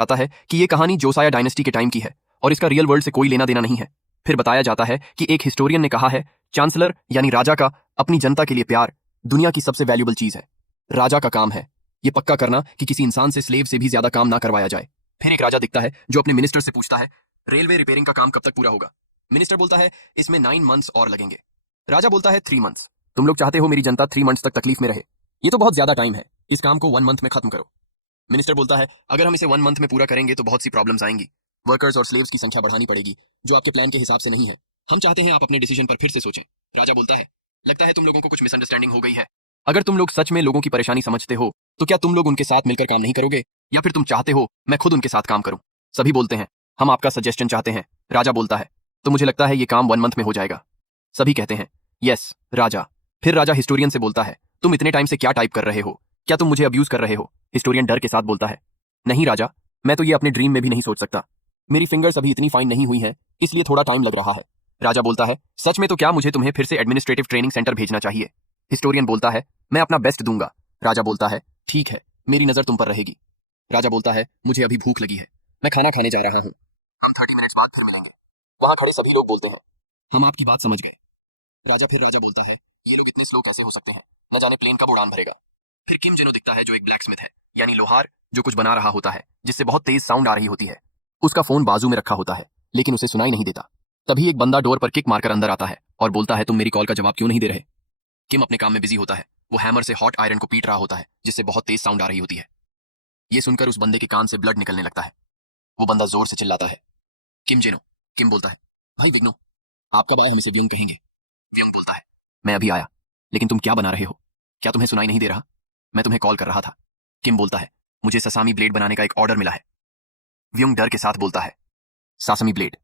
आता है कि ये कहानी जोसाया डायनेस्टी के टाइम की है और इसका रियल वर्ल्ड से कोई लेना देना नहीं है। फिर बताया जाता है कि एक हिस्टोरियन ने कहा है, चांसलर यानी राजा का अपनी जनता के लिए प्यार दुनिया की सबसे वैल्यूबल चीज है। राजा का काम है ये पक्का करना कि किसी इंसान से स्लेव से भी ज्यादा काम ना करवाया जाए। फिर एक राजा दिखता है जो अपने मिनिस्टर से पूछता है, रेलवे रिपेयरिंग का काम कब तक पूरा होगा? मिनिस्टर बोलता है, इसमें 9 मंथ्स और लगेंगे। राजा बोलता है, 3 मंथ्स। तुम लोग चाहते हो मेरी जनता 3 मंथ्स तक तकलीफ में रहे? ये तो बहुत ज्यादा टाइम है, इस काम को 1 मंथ में खत्म करो। मिनिस्टर बोलता है, अगर हम इसे 1 मंथ में पूरा करेंगे तो बहुत सी प्रॉब्लम्स आएंगी। वर्कर्स और स्लेव्स की संख्या बढ़ानी पड़ेगी जो आपके प्लान के हिसाब से नहीं है। हम चाहते हैं आप अपने डिसीजन पर फिर से सोचें। राजा बोलता है, लगता है तुम लोगों को कुछ मिसअंडरस्टैंडिंग हो गई है। अगर तुम लोग सच में लोगों की परेशानी समझते हो तो क्या तुम लोग उनके साथ मिलकर काम नहीं करोगे, या फिर तुम चाहते हो मैं खुद उनके साथ काम करूं? सभी बोलते हैं, हम आपका सजेशन चाहते हैं। राजा बोलता है, तो मुझे लगता है ये काम 1 मंथ में हो जाएगा। सभी कहते हैं, यस राजा। फिर राजा हिस्टोरियन से बोलता है, तुम इतने टाइम से क्या टाइप कर रहे हो? क्या तुम मुझे अब्यूज कर रहे हो? हिस्टोरियन डर के साथ बोलता है, नहीं राजा, मैं तो ये अपने ड्रीम में भी नहीं सोच सकता। मेरी फिंगर्स अभी इतनी फाइन नहीं हुई हैं, इसलिए थोड़ा टाइम लग रहा है। राजा बोलता है, सच में तो क्या मुझे तुम्हें फिर से एडमिनिस्ट्रेटिव ट्रेनिंग सेंटर भेजना चाहिए? हिस्टोरियन बोलता है, मैं अपना बेस्ट दूंगा। राजा बोलता है, ठीक है, मेरी नजर तुम पर रहेगी। राजा बोलता है, मुझे अभी भूख लगी है, मैं खाना खाने जा रहा हूँ। हम 30 मिनट्स बाद फिर मिलेंगे। वहां खड़े सभी लोग बोलते हैं, हम आपकी बात समझ गए। राजा बोलता है, ये लोग इतने स्लो कैसे हो सकते हैं? न जाने प्लेन कब उड़ान भरेगा। फिर किम जेनो दिखता है जो एक ब्लैक स्मिथ है, यानी लोहार, जो कुछ बना रहा होता है जिससे बहुत तेज साउंड आ रही होती है। उसका फोन बाजू में रखा होता है लेकिन उसे सुनाई नहीं देता। तभी एक बंदा डोर पर किक मारकर अंदर आता है और बोलता है, तुम मेरी कॉल का जवाब क्यों नहीं दे रहे? किम अपने काम में बिजी होता है, वो हैमर से हॉट आयरन को पीट रहा होता है जिससे बहुत तेज साउंड आ रही होती है। ये सुनकर उस बंदे के कान से ब्लड निकलने लगता है। वो बंदा जोर से चिल्लाता है, किम जेनो। किम बोलता है, भाई विग्नो, आपका बाय हम इसे व्यंग कहेंगे। व्यंग बोलता है, मैं अभी आया, लेकिन तुम क्या बना रहे हो? क्या तुम्हें सुनाई नहीं दे रहा? मैं तुम्हें कॉल कर रहा था। किम बोलता है, मुझे ससामी ब्लेड बनाने का एक ऑर्डर मिला है। व्यंग डर के साथ बोलता है, सासमी ब्लेड?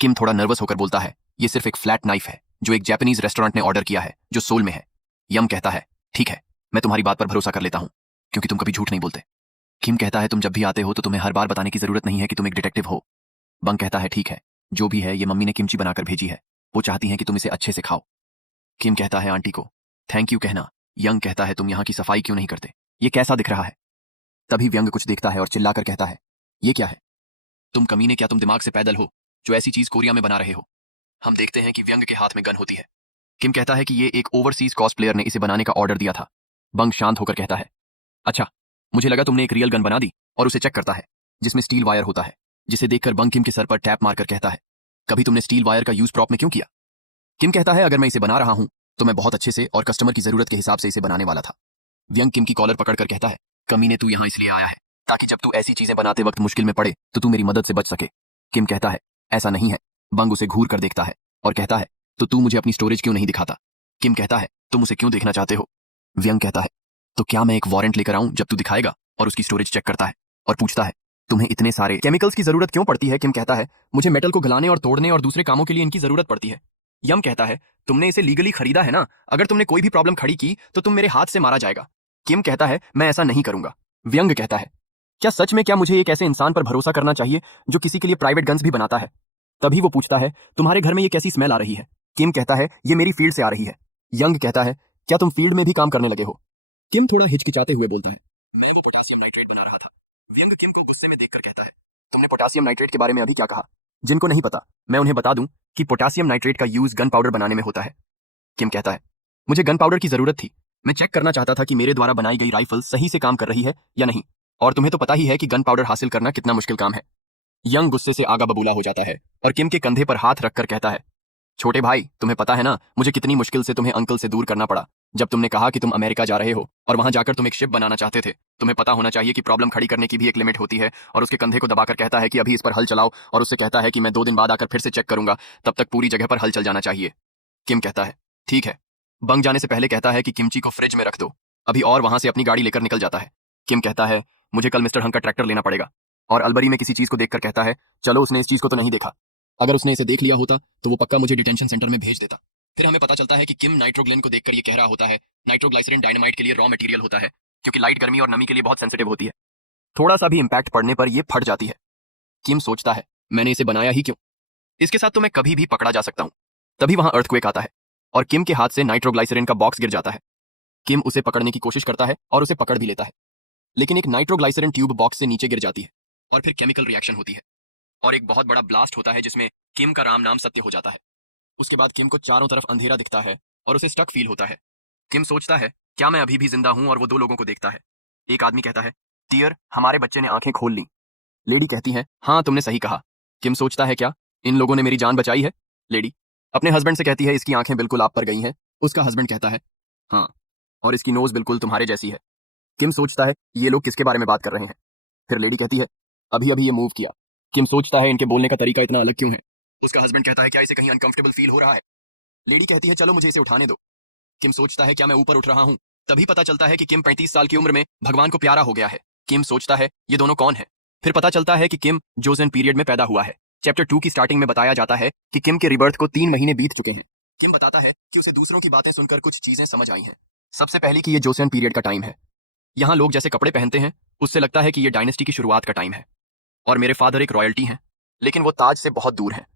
किम थोड़ा नर्वस होकर बोलता है, ये सिर्फ एक फ्लैट नाइफ है जो एक जापानीज रेस्टोरेंट ने ऑर्डर किया है जो सोल में है। यम कहता है, ठीक है, मैं तुम्हारी बात पर भरोसा कर लेता हूं क्योंकि तुम कभी झूठ नहीं बोलते। किम कहता है, तुम जब भी आते हो तो तुम्हें हर बार बताने की जरूरत नहीं है कि तुम एक डिटेक्टिव हो। बंग कहता है, ठीक है, जो भी है ये मम्मी ने किमची बनाकर भेजी है, वो चाहती हैं कि तुम इसे अच्छे से खाओ। किम कहता है, आंटी को थैंक यू कहना। यंग कहता है, तुम यहाँ की सफाई क्यों नहीं करते? ये कैसा दिख रहा है? तभी व्यंग कुछ देखता है और चिल्लाकर कहता है, ये क्या है? तुम कमीने, क्या तुम दिमाग से पैदल हो जो ऐसी चीज कोरिया में बना रहे हो? हम देखते हैं कि व्यंग के हाथ में गन होती है। किम कहता है कि ये एक ओवरसीज कॉस्प्लेयर ने इसे बनाने का ऑर्डर दिया था। बंग शांत होकर कहता है, अच्छा, मुझे लगा तुमने एक रियल गन बना दी, और उसे चेक करता है जिसमें स्टील वायर होता है, जिसे देखकर बंग किम के सर पर टैप मारकर कहता है, कभी तुमने स्टील वायर का यूज प्रॉप में क्यों किया? किम कहता है, अगर मैं इसे बना रहा हूं तो मैं बहुत अच्छे से और कस्टमर की जरूरत के हिसाब से इसे बनाने वाला था। व्यंग किम की कॉलर पकड़कर कहता है, कमीने, तू यहां इसलिए आया है ताकि जब तू ऐसी चीजें बनाते वक्त मुश्किल में पड़े तो तू मेरी मदद से बच सके। किम कहता है, ऐसा नहीं है। बंग उसे घूर कर देखता है और कहता है, तो तू मुझे अपनी स्टोरेज क्यों नहीं दिखाता? किम कहता है, तुम उसे क्यों देखना चाहते हो? व्यंग कहता है, तो क्या मैं एक वारंट लेकर आऊं जब तू दिखाएगा? और उसकी स्टोरेज चेक करता है और पूछता है, तुम्हें इतने सारे केमिकल्स की जरूरत क्यों पड़ती है? किम कहता है, मुझे मेटल को गलाने और तोड़ने और दूसरे कामों के लिए इनकी जरूरत पड़ती है। यम कहता है, तुमने इसे लीगली खरीदा है ना? अगर तुमने कोई भी प्रॉब्लम खड़ी की तो तुम मेरे हाथ से मारा जाएगा। किम कहता है, मैं ऐसा नहीं करूंगा। व्यंग कहता है, क्या सच में, क्या मुझे एक ऐसे इंसान पर भरोसा करना चाहिए जो किसी के लिए प्राइवेट गन्स भी बनाता है? तभी वो पूछता है, तुम्हारे घर में ये कैसी स्मेल आ रही है? किम कहता है, ये मेरी फील्ड से आ रही है। यंग कहता है, क्या तुम फील्ड में भी काम करने लगे हो? किम थोड़ा हिचकिचाते हुए बोलता है, मैं वो पोटासियम नाइट्रेट बना रहा था। व्यंग किम को गुस्से में देखकर कहता है, तुमने पोटासियम नाइट्रेट के बारे में अभी क्या कहा? जिनको नहीं पता, मैं उन्हें बता दूं कि पोटासियम नाइट्रेट का यूज गन पाउडर बनाने में होता है। किम कहता है, मुझे गन पाउडर की जरूरत थी, मैं चेक करना चाहता था कि मेरे द्वारा बनाई गई राइफल सही से काम कर रही है या नहीं, और तुम्हें तो पता ही है कि गन पाउडर हासिल करना कितना मुश्किल काम है। यंग गुस्से से आगा बबूला हो जाता है और किम के कंधे पर हाथ रखकर कहता है, छोटे भाई, तुम्हें पता है ना मुझे कितनी मुश्किल से तुम्हें अंकल से दूर करना पड़ा जब तुमने कहा कि तुम अमेरिका जा रहे हो और वहां जाकर तुम एक शिप बनाना चाहते थे। तुम्हें पता होना चाहिए कि प्रॉब्लम खड़ी करने की भी एक लिमिट होती है। और उसके कंधे को दबाकर कहता है कि अभी इस पर हल चलाओ, और उससे कहता है कि मैं 2 दिन बाद आकर फिर से चेक करूंगा, तब तक पूरी जगह पर हल चल जाना चाहिए। किम कहता है, ठीक है। बंग जाने से पहले कहता है कि किमची को फ्रिज में रख दो अभी, और वहां से अपनी गाड़ी लेकर निकल जाता है। किम कहता है, मुझे कल मिस्टर हंग का ट्रैक्टर लेना पड़ेगा, और अलबरी में किसी चीज को देखकर कहता है, चलो, उसने इस चीज को तो नहीं देखा। अगर उसने इसे देख लिया होता तो वो पक्का मुझे डिटेंशन सेंटर में भेज देता। फिर हमें पता चलता है कि किम नाइट्रोग्लिन को देखकर ये कह रहा होता है, नाइट्रोग्लाइसरीन डायनामाइट के लिए रॉ मटेरियल होता है क्योंकि लाइट, गर्मी और नमी के लिए बहुत सेंसिटिव होती है। थोड़ा सा भी इंपैक्ट पड़ने पर ये फट जाती है। किम सोचता है, मैंने इसे बनाया ही क्यों? इसके साथ तो मैं कभी भी पकड़ा जा सकता हूं। तभी वहां अर्थक्वेक आता है और किम के हाथ से नाइट्रोग्लाइसरीन का बॉक्स गिर जाता है। किम उसे पकड़ने की कोशिश करता है और उसे पकड़ भी लेता है, लेकिन एक नाइट्रोग्लाइसरीन ट्यूब बॉक्स से नीचे गिर जाती है और फिर केमिकल रिएक्शन होती है और एक बहुत बड़ा ब्लास्ट होता है जिसमें किम का राम नाम सत्य हो जाता है। उसके बाद किम को चारों तरफ अंधेरा दिखता है और उसे स्टक फील होता है। किम सोचता है क्या मैं अभी भी जिंदा हूं, और वो दो लोगों को देखता है। एक आदमी कहता है, टियर, हमारे बच्चे ने आंखें खोल ली। लेडी कहती है, हाँ तुमने सही कहा। किम सोचता है, क्या इन लोगों ने मेरी जान बचाई है? लेडी अपने हस्बैंड से कहती है, इसकी आंखें बिल्कुल आप पर गई हैं। उसका हस्बैंड कहता है, हाँ, और इसकी नोज बिल्कुल तुम्हारे जैसी है। किम सोचता है ये लोग किसके बारे में बात कर रहे हैं। फिर लेडी कहती है, अभी अभी ये मूव किया। किम सोचता है इनके बोलने का तरीका इतना अलग क्यों है। उसका हस्बैंड कहता है, क्या इसे कहीं अनकंफर्टेबल फील हो रहा है? लेडी कहती है, चलो मुझे इसे उठाने दो। किम सोचता है, क्या मैं ऊपर उठ रहा हूं? तभी पता चलता है कि किम 35 साल की उम्र में भगवान को प्यारा हो गया है। किम सोचता है ये दोनों कौन है। फिर पता चलता है कि किम जोसेन पीरियड में पैदा हुआ है। चैप्टर 2 की स्टार्टिंग में बताया जाता है कि किम के रिबर्थ को 3 महीने बीत चुके हैं। किम बताता है कि उसे दूसरों की बातें सुनकर कुछ चीजें समझ आई हैं। सबसे पहले कि ये जोसेन पीरियड का टाइम है। यहाँ लोग जैसे कपड़े पहनते हैं उससे लगता है कि ये डायनेस्टी की शुरुआत का टाइम है। और मेरे फादर एक रॉयल्टी हैं, लेकिन वो ताज से बहुत दूर हैं।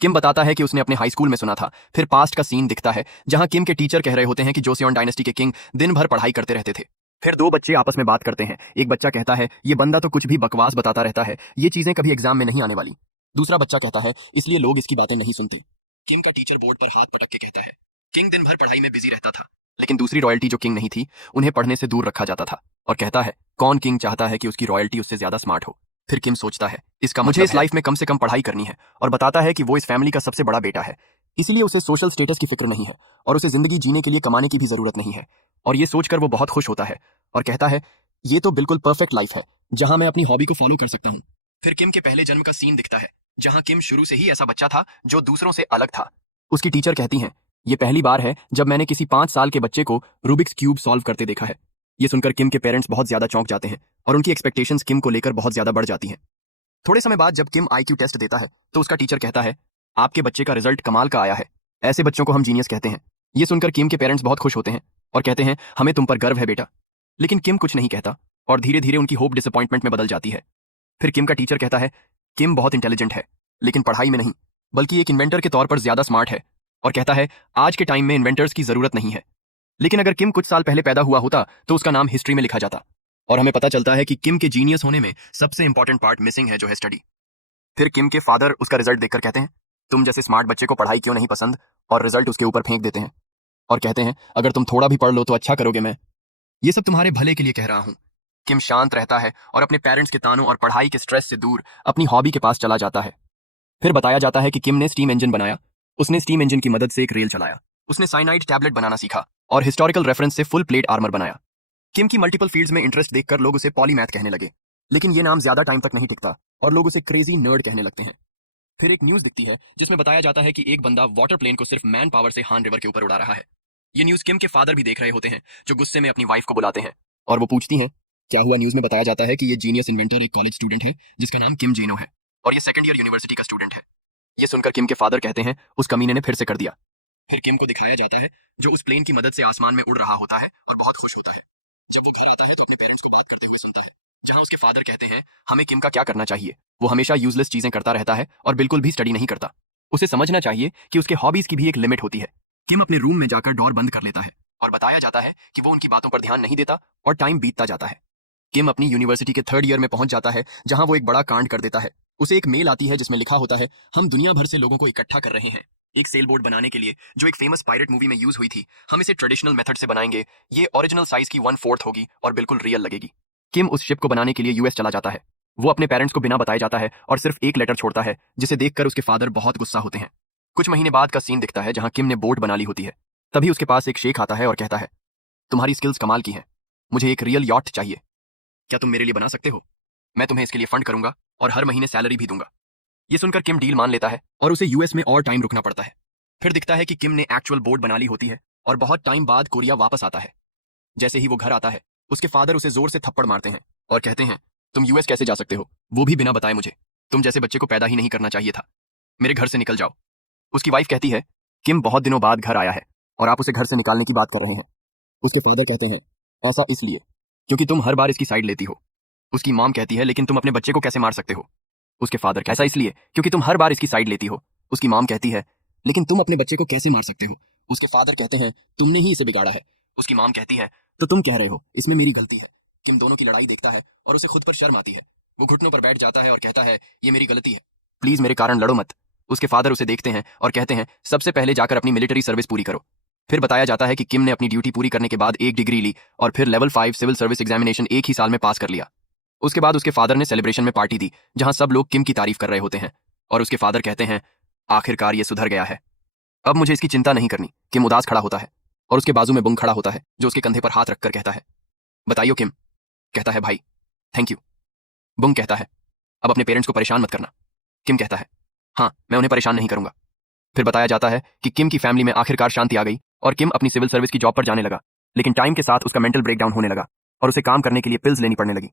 किम बताता है कि उसने अपने हाई स्कूल में सुना था। फिर पास्ट का सीन दिखता है जहां किम के टीचर कह रहे होते हैं कि जोसेon डायनेस्टी के किंग दिन भर पढ़ाई करते रहते थे। फिर दो बच्चे आपस में बात करते हैं। एक बच्चा कहता है, ये बंदा तो कुछ भी बकवास बताता रहता है, ये चीजें कभी एग्जाम में नहीं आने वाली। दूसरा बच्चा कहता है, इसलिए लोग इसकी बातें नहीं सुनती। किम का टीचर बोर्ड पर हाथ पटक के कहता है, किंग दिन भर पढ़ाई में बिजी रहता था, लेकिन दूसरी रॉयल्टी जो किंग नहीं थी उन्हें पढ़ने से दूर रखा जाता था। और कहता है, कौन किंग चाहता है कि उसकी रॉयल्टी उससे ज्यादा स्मार्ट हो? फिर किम सोचता है, इसका मुझे इस लाइफ में कम से कम पढ़ाई करनी है, और बताता है कि वो इस फैमिली का सबसे बड़ा बेटा है, इसलिए उसे सोशल स्टेटस की फिक्र नहीं है और उसे जिंदगी जीने के लिए कमाने की भी जरूरत नहीं है। और ये सोचकर वो बहुत खुश होता है और कहता है, ये तो बिल्कुल परफेक्ट लाइफ है जहां मैं अपनी हॉबी को फॉलो कर सकता हूँ। फिर किम के पहले जन्म का सीन दिखता है जहां किम शुरू से ही ऐसा बच्चा था जो दूसरों से अलग था। उसकी टीचर कहती हैं, ये पहली बार है जब मैंने किसी 5 साल के बच्चे को रूबिक्स क्यूब सॉल्व करते देखा है। ये सुनकर किम के पेरेंट्स बहुत ज्यादा चौंक जाते हैं और उनकी एक्सपेक्टेशंस किम को लेकर बहुत ज्यादा बढ़ जाती हैं। थोड़े समय बाद जब किम IQ टेस्ट देता है तो उसका टीचर कहता है, आपके बच्चे का रिजल्ट कमाल का आया है, ऐसे बच्चों को हम जीनियस कहते हैं। ये सुनकर किम के पेरेंट्स बहुत खुश होते हैं और कहते हैं, हमें तुम पर गर्व है बेटा। लेकिन किम कुछ नहीं कहता और धीरे धीरे उनकी होप डिसअपॉइंटमेंट में बदल जाती है। फिर किम का टीचर कहता है, किम बहुत इंटेलिजेंट है, लेकिन पढ़ाई में नहीं, बल्कि एक इन्वेंटर के तौर पर ज्यादा स्मार्ट है। और कहता है, आज के टाइम में इन्वेंटर्स की जरूरत नहीं है। लेकिन अगर किम कुछ साल पहले पैदा हुआ होता तो उसका नाम हिस्ट्री में लिखा जाता। और हमें पता चलता है कि किम के जीनियस होने में सबसे इंपॉर्टेंट पार्ट मिसिंग है, जो है स्टडी। फिर किम के फादर उसका रिजल्ट देखकर कहते हैं, तुम जैसे स्मार्ट बच्चे को पढ़ाई क्यों नहीं पसंद, और रिजल्ट उसके ऊपर फेंक देते हैं और कहते हैं, अगर तुम थोड़ा भी पढ़ लो तो अच्छा करोगे, मैं ये सब तुम्हारे भले के लिए कह रहा हूं। किम शांत रहता है और अपने पेरेंट्स के तानों और पढ़ाई के स्ट्रेस से दूर अपनी हॉबी के पास चला जाता है। फिर बताया जाता है कि किम ने स्टीम इंजन बनाया। उसने स्टीम इंजन की मदद से एक रेल चलाया। उसने साइनाइड टैबलेट बनाना सीखा और हिस्टोरिकल रेफरेंस से फुल प्लेट आर्मर बनाया। किम की मल्टीपल फील्ड्स में इंटरेस्ट देखकर लोग उसे पॉलीमैथ कहने लगे, लेकिन ये नाम ज्यादा टाइम तक नहीं टिकता और लोग उसे क्रेजी नर्ड कहने लगते हैं। फिर एक न्यूज दिखती है जिसमें बताया जाता है कि एक बंदा वाटर प्लेन को सिर्फ मैन पावर से हान रिवर के ऊपर उड़ा रहा है। ये न्यूज किम के फादर भी देख रहे होते हैं, जो गुस्से में अपनी वाइफ को बुलाते हैं और वो पूछती हैं, क्या हुआ? न्यूज में बताया जाता है कि ये जीनियस इन्वेंटर एक कॉलेज स्टूडेंट है जिसका नाम किम जेनो है और ये सेकंड ईयर यूनिवर्सिटी का स्टूडेंट है। ये सुनकर किम के फादर कहते हैं, उस कमीने ने फिर से कर दिया। फिर किम को दिखाया जाता है जो उस प्लेन की मदद से आसमान में उड़ रहा होता है और बहुत खुश होता है। जब वो घर आता है तो अपने पेरेंट्स को बात करते हुए सुनता है, जहां उसके फादर कहते हैं, हमें किम का क्या करना चाहिए, वो हमेशा यूजलेस चीजें करता रहता है और बिल्कुल भी स्टडी नहीं करता। उसे समझना चाहिए कि उसके हॉबीज की भी एक लिमिट होती है। किम अपने रूम में जाकर डोर बंद कर लेता है और बताया जाता है कि वो उनकी बातों पर ध्यान नहीं देता और टाइम बीतता जाता है। किम अपनी यूनिवर्सिटी के 3rd ईयर में पहुंच जाता है जहां वो एक बड़ा कांड कर देता है। उसे एक मेल आती है जिसमें लिखा होता है, हम दुनिया भर से लोगों को इकट्ठा कर रहे हैं एक सेल बोट बनाने के लिए जो एक फेमस पायरेट मूवी में यूज हुई थी। हम इसे ट्रेडिशनल मेथड से बनाएंगे, ये ओरिजिनल साइज की 1/4 होगी और बिल्कुल रियल लगेगी। किम उस शिप को बनाने के लिए यूएस चला जाता है। वो अपने पेरेंट्स को बिना बताए जाता है और सिर्फ एक लेटर छोड़ता है जिसे देखकर उसके फादर बहुत गुस्सा होते हैं। कुछ महीने बाद का सीन दिखता है जहां किम ने बोट बना ली होती है। तभी उसके पास एक शेख आता है और कहता है, तुम्हारी स्किल्स कमाल की हैं, मुझे एक रियल यॉट चाहिए, क्या तुम मेरे लिए बना सकते हो? मैं तुम्हें इसके लिए फंड करूंगा और हर महीने सैलरी भी दूंगा। ये सुनकर किम डील मान लेता है और उसे यूएस में और टाइम रुकना पड़ता है। फिर दिखता है कि किम ने एक्चुअल बोट बना ली होती है और बहुत टाइम बाद कोरिया वापस आता है। जैसे ही वो घर आता है उसके फादर उसे जोर से थप्पड़ मारते हैं और कहते हैं, तुम यूएस कैसे जा सकते हो, वो भी बिना बताए मुझे? तुम जैसे बच्चे को पैदा ही नहीं करना चाहिए था, मेरे घर से निकल जाओ। उसकी वाइफ कहती है, किम बहुत दिनों बाद घर आया है और आप उसे घर से निकालने की बात कर रहे हैं। उसके फादर कहते हैं, ऐसा इसलिए क्योंकि तुम हर बार इसकी साइड लेती हो। उसकी मॉम कहती है, लेकिन तुम अपने बच्चे को कैसे मार सकते हो? उसके फादर, ऐसा इसलिए क्योंकि तुम हर बार इसकी साइड लेती हो। उसकी मॉम कहती है, लेकिन तुम अपने बच्चे को कैसे मार सकते हो? उसके फादर कहते हैं, तुमने ही इसे बिगाड़ा है। उसकी मॉम कहती है, तो तुम कह रहे हो इसमें मेरी गलती है। किम दोनों की लड़ाई देखता है और उसे खुद पर शर्म आती है। वो घुटनों पर बैठ जाता है और कहता है, ये मेरी गलती है, प्लीज मेरे कारण लड़ो मत। उसके फादर उसे देखते हैं और कहते हैं, सबसे पहले जाकर अपनी मिलिट्री सर्विस पूरी करो। फिर बताया जाता है कि किम ने अपनी ड्यूटी पूरी करने के बाद एक डिग्री ली और फिर लेवल 5 सिविल सर्विस एग्जामिनेशन एक ही साल में पास कर लिया। उसके बाद उसके फादर ने सेलिब्रेशन में पार्टी दी जहां सब लोग किम की तारीफ कर रहे होते हैं और उसके फादर कहते हैं, आखिरकार ये सुधर गया है, अब मुझे इसकी चिंता नहीं करनी। किम उदास खड़ा होता है और उसके बाजू में बुंग खड़ा होता है जो उसके कंधे पर हाथ रखकर कहता है, बताइयो किम। कहता है, भाई थैंक यू। बुंग कहता है, अब अपने पेरेंट्स को परेशान मत करना। किम कहता है, हाँ मैं उन्हें परेशान नहीं करूंगा। फिर बताया जाता है कि किम की फैमिली में आखिरकार शांति आ गई और किम अपनी सिविल सर्विस की जॉब पर जाने लगा, लेकिन टाइम के साथ उसका मेंटल ब्रेकडाउन होने लगा और उसे काम करने के लिए पिल्स लेनी पड़ने लगी।